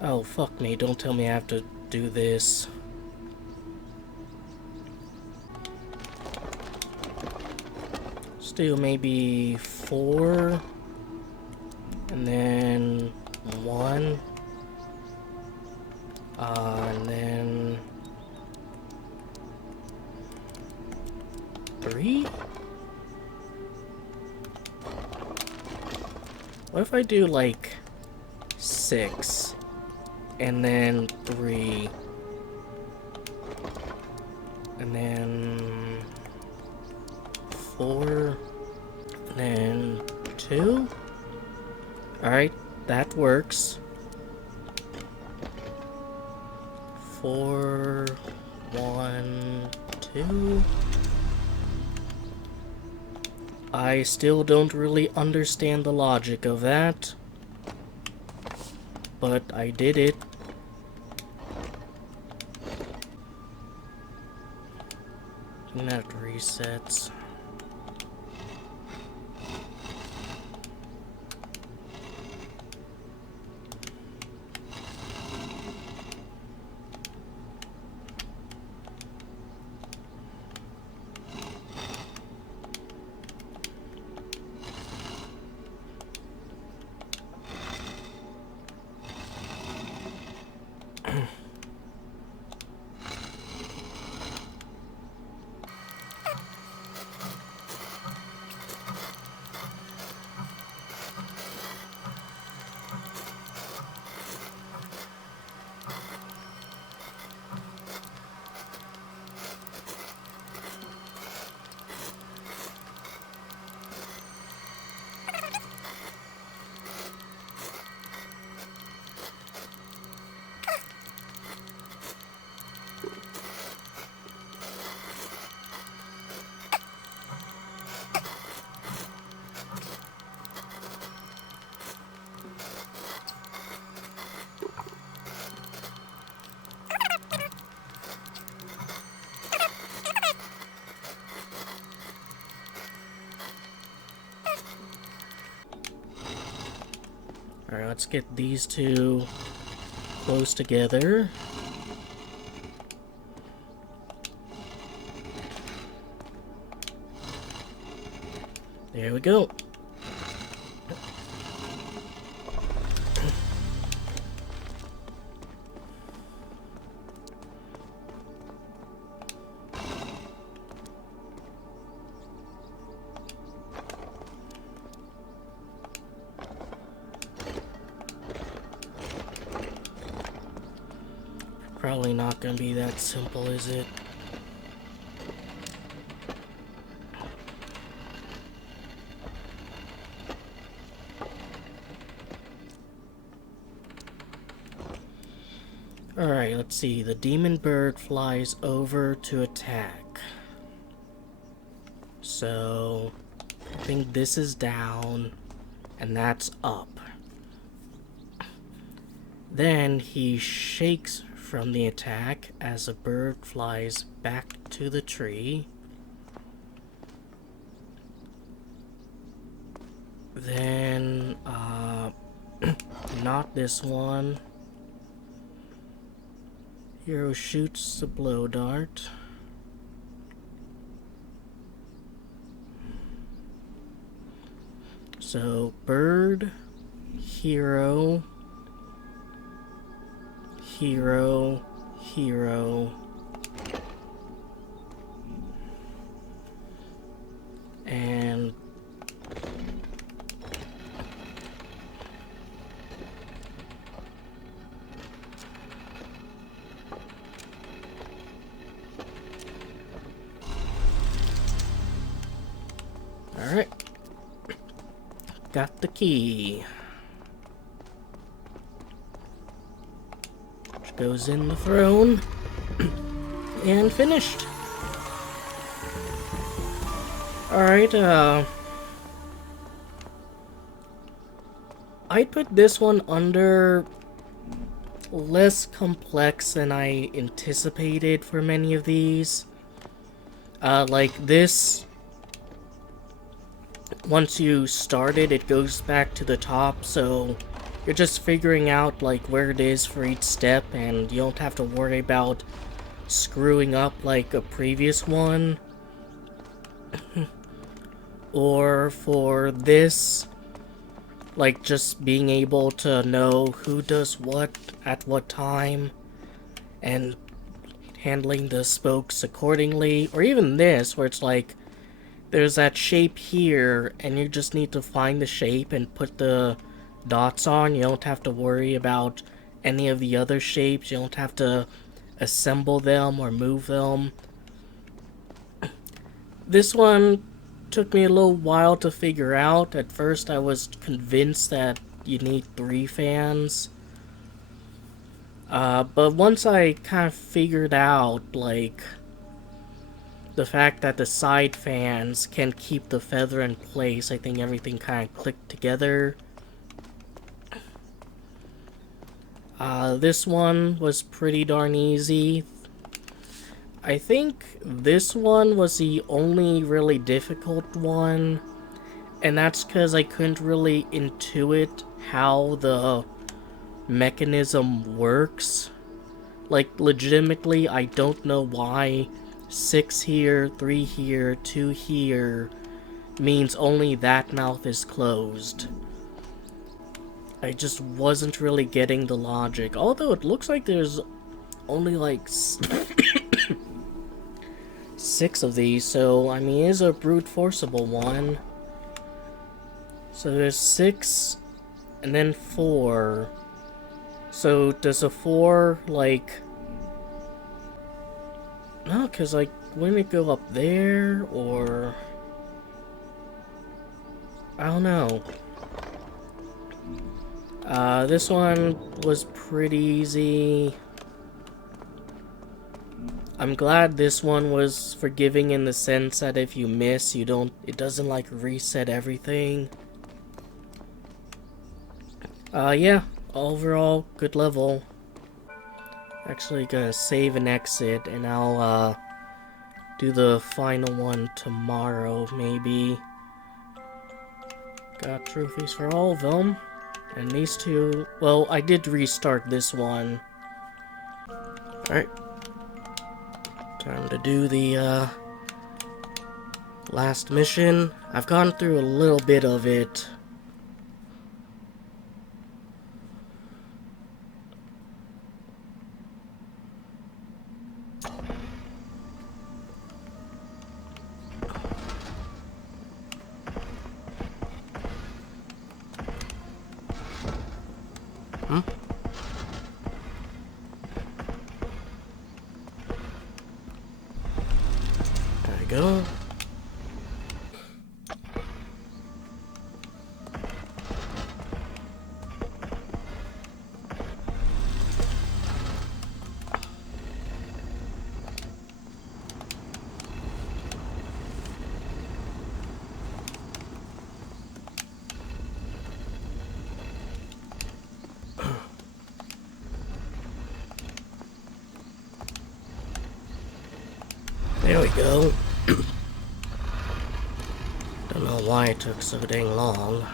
Oh, fuck me, don't tell me I have to do this. Do maybe 4 and then 1 and then 3. What if I do like 6 and then 3 and then 4 and then 2? Alright, that works. 4, 1, 2. I still don't really understand the logic of that, but I did it. That resets. Alright, let's get these two close together. There we go. probably not gonna be that simple, is it? Alright, let's see. The demon bird flies over to attack. So, I think this is down, and that's up. Then he shakes from the attack as a bird flies back to the tree. Then, not this one. Hero shoots the blow dart. So, bird, hero, hero, hero, and alright. Got the key. Which goes in the throne. And finished. Alright, I'd put this one under less complex than I anticipated for many of these. Like this, once you start it, it goes back to the top, so you're just figuring out like where it is for each step, and you don't have to worry about screwing up like a previous one. Or for this, like just being able to know who does what at what time and handling the spokes accordingly. Or even this, where it's like there's that shape here and you just need to find the shape and put the dots on. You don't have to worry about any of the other shapes. You don't have to assemble them or move them. This one took me a little while to figure out. At first I was convinced that you need 3 fans. But once I kind of figured out, like, the fact that the side fans can keep the feather in place, I think everything kind of clicked together. This one was pretty darn easy. I think this one was the only really difficult one, and that's because I couldn't really intuit how the mechanism works. Like, legitimately, I don't know why 6 here, 3 here, 2 here means only that mouth is closed. I just wasn't really getting the logic, although it looks like there's only like 6 of these, so I mean it is a brute forcible one. So there's 6 and then 4. So does a 4 like, no, cause like wouldn't it go up there, or I don't know. This one was pretty easy. I'm glad this one was forgiving in the sense that if you miss, it doesn't like reset everything. Yeah, overall, good level. Actually gonna save and exit, and I'll, do the final one tomorrow, maybe. Got trophies for all of them. And these 2, well, I did restart this one. Alright. Time to do the, last mission. I've gone through a little bit of it. go. There we go. Don't know why it took so dang long.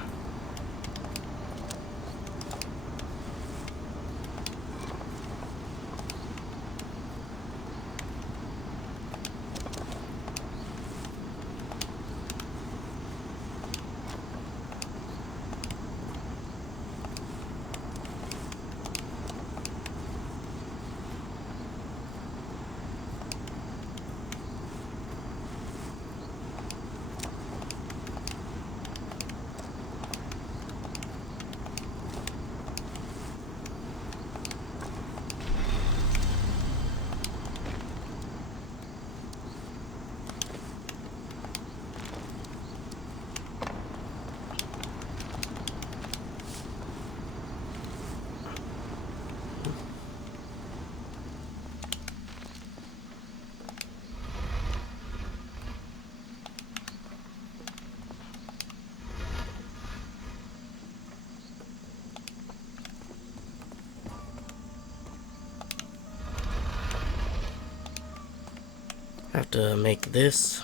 Have to make this.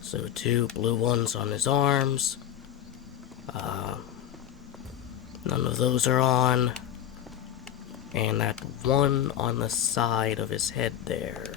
So 2 blue ones on his arms. None of those are on. And that one on the side of his head there.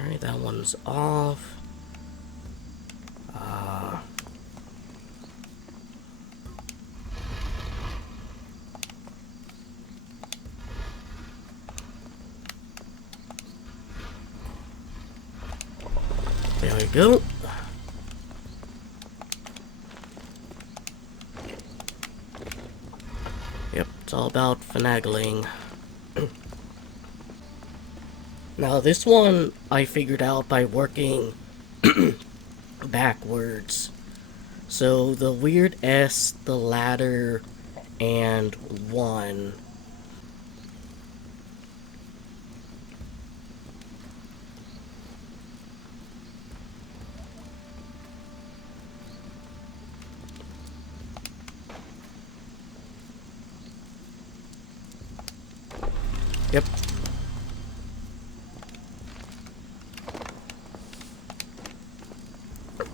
Alright, that one's off. There we go. Yep, it's all about finagling. Now this one I figured out by working backwards. So the weird S, the ladder, and 1. Yep.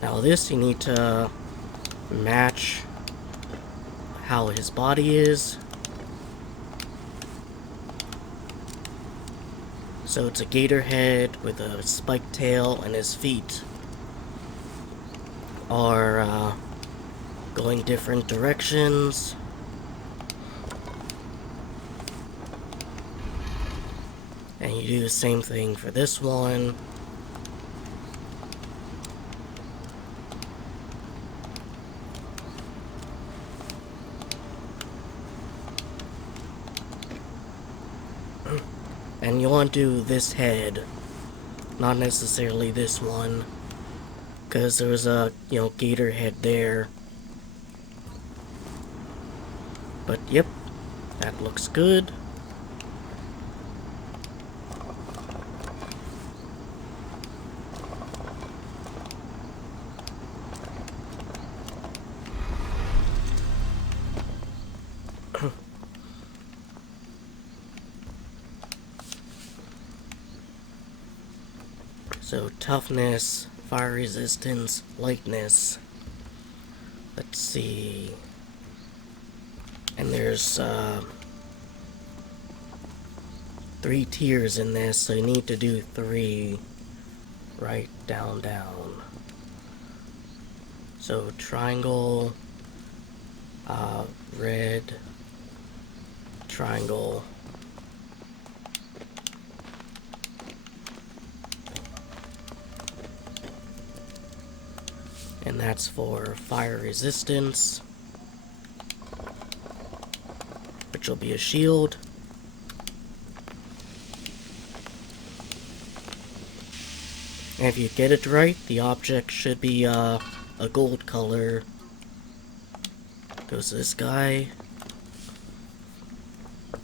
Now this you need to match how his body is. So it's a gator head with a spiked tail, and his feet are going different directions. And you do the same thing for this one. And you want to do this head, not necessarily this one, because there was a, gator head there. But yep, that looks good. So toughness, fire resistance, lightness. Let's see. And there's 3 tiers in this, so you need to do 3. right, down, down. So triangle, red, triangle. And that's for fire resistance, which will be a shield. And if you get it right, the object should be a gold color. Goes this guy.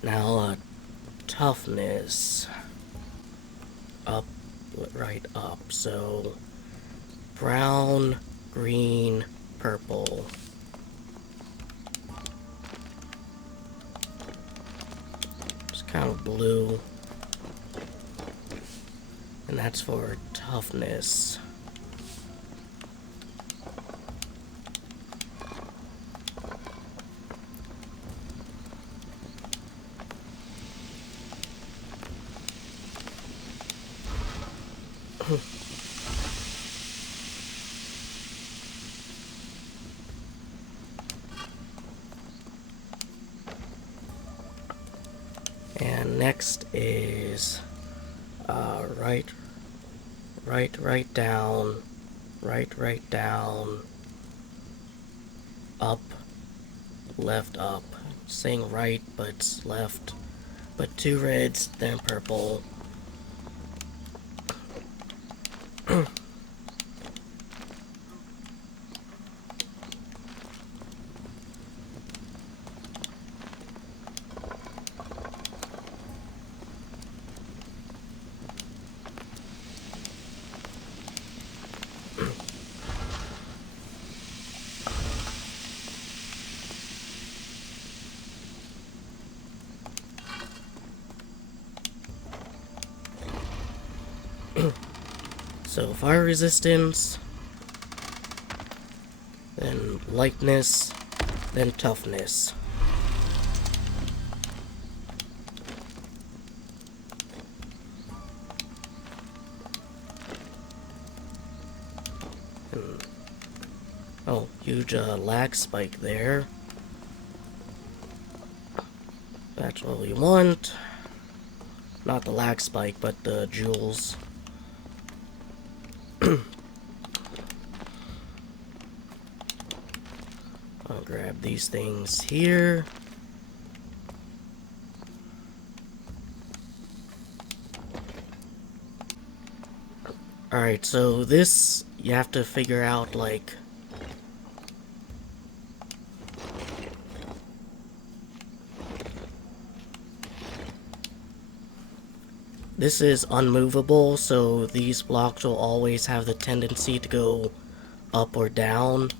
Now, toughness. Up, right up. So, brown, green, purple. It's kind of blue. And that's for toughness. And next is right down, right down, up, left up. Saying right, but it's left. But 2 reds, then purple. So fire resistance, then lightness, then toughness. And, oh, huge lag spike there. That's what we want. Not the lag spike, but the jewels. I'll grab these things here. Alright, so this, you have to figure out, like, this is unmovable, so these blocks will always have the tendency to go up or down.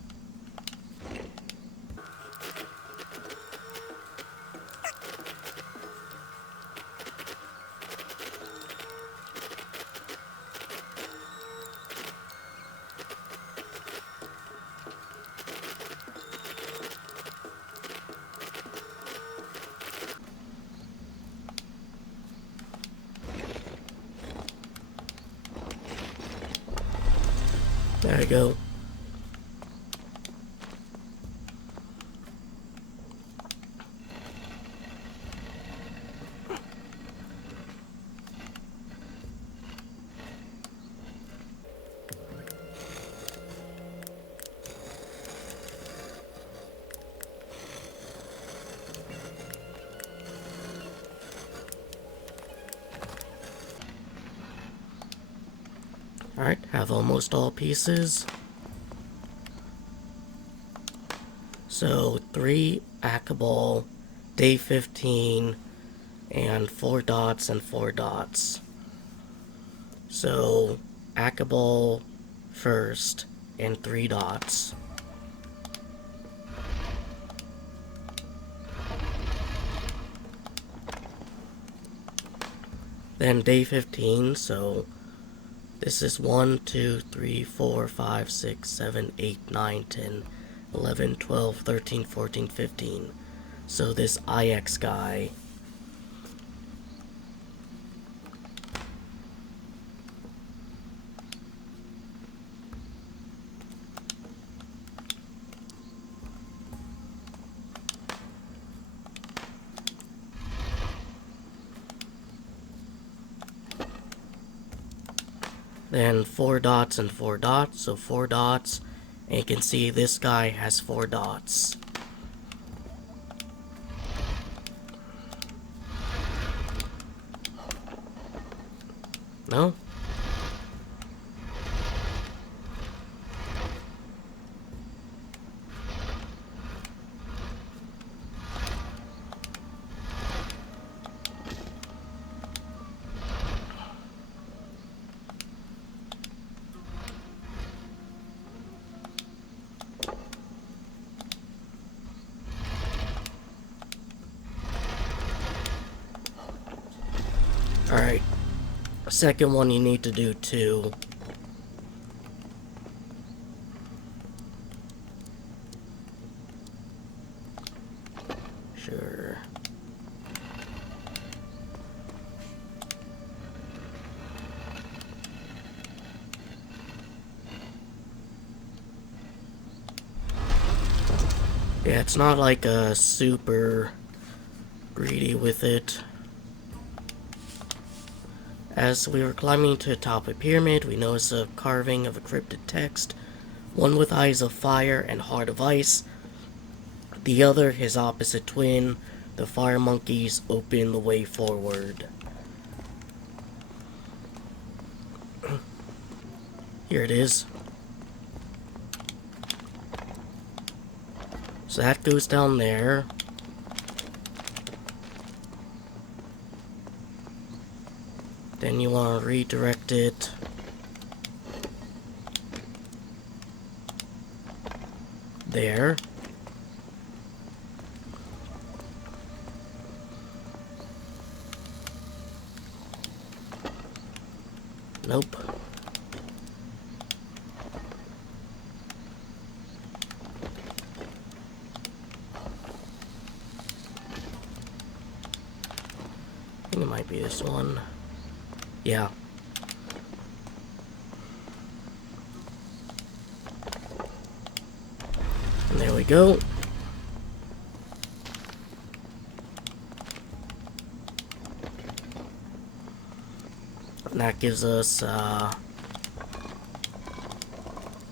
There you go. Alright, have almost all pieces. So 3 Akabal, day 15, and 4 dots and 4 dots. So Akabal first and 3 dots. Then day 15, so this is 1, 2, 3, 4, 5, 6, 7, 8, 9, 10, 11, 12, 13, 14, 15. So this IX guy. then 4 dots and 4 dots, so 4 dots, and you can see this guy has 4 dots. No? Alright. Second one you need to do too. Sure. Yeah, it's not like a super greedy with it. As we were climbing to the top of a pyramid, we noticed a carving of a cryptid text. One with eyes of fire and heart of ice. The other, his opposite twin, the fire monkeys, open the way forward. Here it is. So that goes down there. Then you want to redirect it there. Nope. I think it might be this one. Yeah. And there we go. And that gives us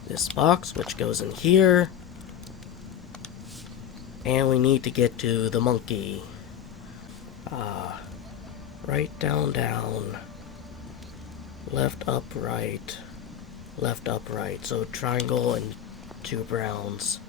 this box, which goes in here. And we need to get to the monkey. Right, down, down. Left, up, right. Left, up, right. So triangle and 2 browns.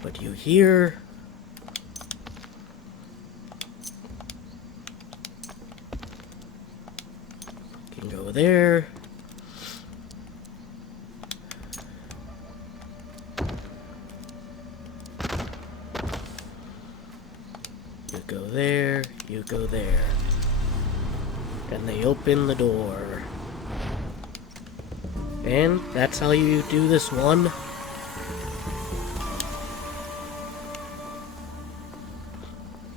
Put you here. You can go there. You go there, you go there. And they open the door. And that's how you do this one.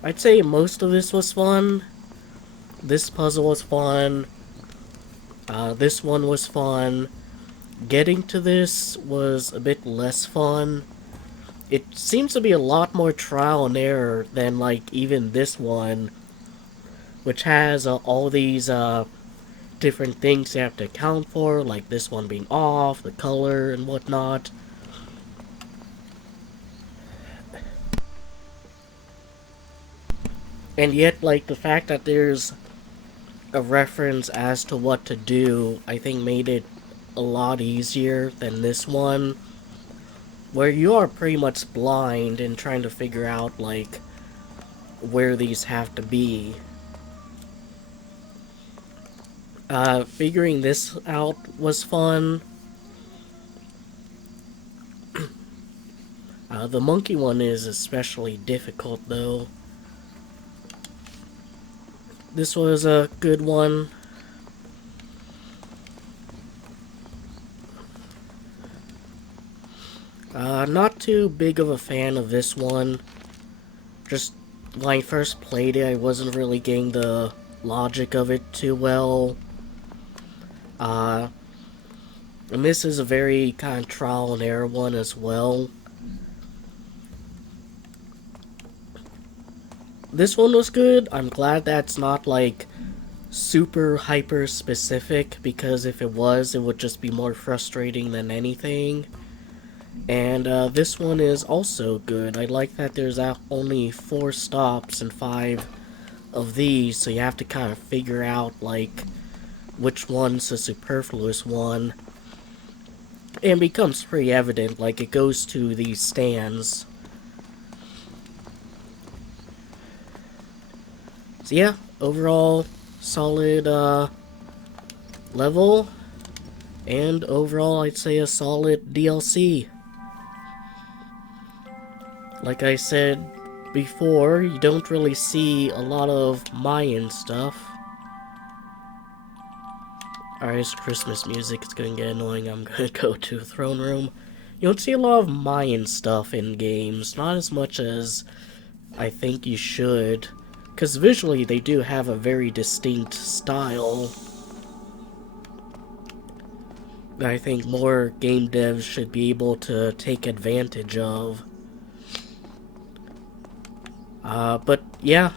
I'd say most of this was fun. This puzzle was fun. This one was fun. Getting to this was a bit less fun. It seems to be a lot more trial and error than, like, even this one, which has all these different things you have to account for, like this one being off, the color, and whatnot. And yet, like, the fact that there's a reference as to what to do, I think made it a lot easier than this one, where you are pretty much blind and trying to figure out, like, where these have to be. Figuring this out was fun. The monkey one is especially difficult, though. This was a good one. Not too big of a fan of this one. Just when I first played it, I wasn't really getting the logic of it too well. And this is a very kind of trial and error one as well. This one was good. I'm glad that's not like super hyper specific, because if it was, it would just be more frustrating than anything. And this one is also good. I like that there's only 4 stops and 5 of these, so you have to kind of figure out like which one's a superfluous one. And it becomes pretty evident, like it goes to these stands. So yeah, overall solid level, and overall I'd say a solid DLC. Like I said before, you don't really see a lot of Mayan stuff. Alright, it's Christmas music, it's gonna get annoying, I'm gonna go to the throne room. You don't see a lot of Mayan stuff in games, not as much as I think you should. Because visually they do have a very distinct style that I think more game devs should be able to take advantage of. But yeah,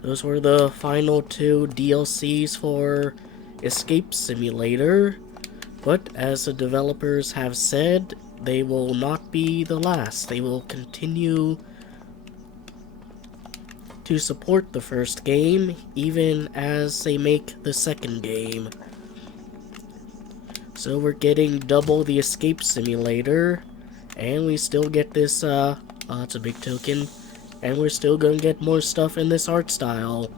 those were the final 2 DLCs for Escape Simulator. But as the developers have said, they will not be the last. They will continue to support the first game, even as they make the second game. So we're getting double the Escape Simulator, and we still get this, it's a big token, and we're still gonna get more stuff in this art style.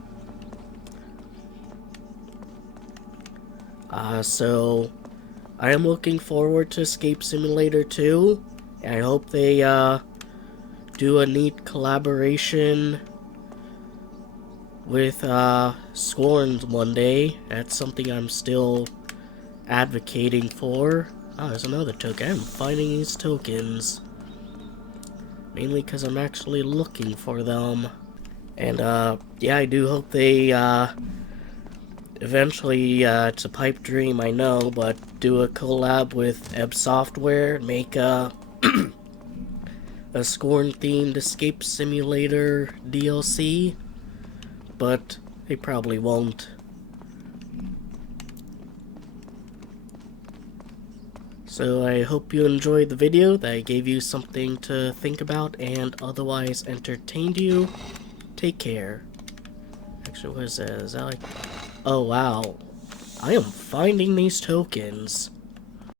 So I am looking forward to Escape Simulator 2, and I hope they, do a neat collaboration with Scorned one day. That's something I'm still advocating for. Oh, there's another token. I'm finding these tokens mainly because I'm actually looking for them. And yeah, I do hope they eventually, it's a pipe dream, I know, but do a collab with Ebb Software, make a a Scorn themed Escape Simulator DLC. But they probably won't. So I hope you enjoyed the video, that I gave you something to think about and otherwise entertained you. Take care. Actually, what is that? Is that like... Oh wow. I am finding these tokens.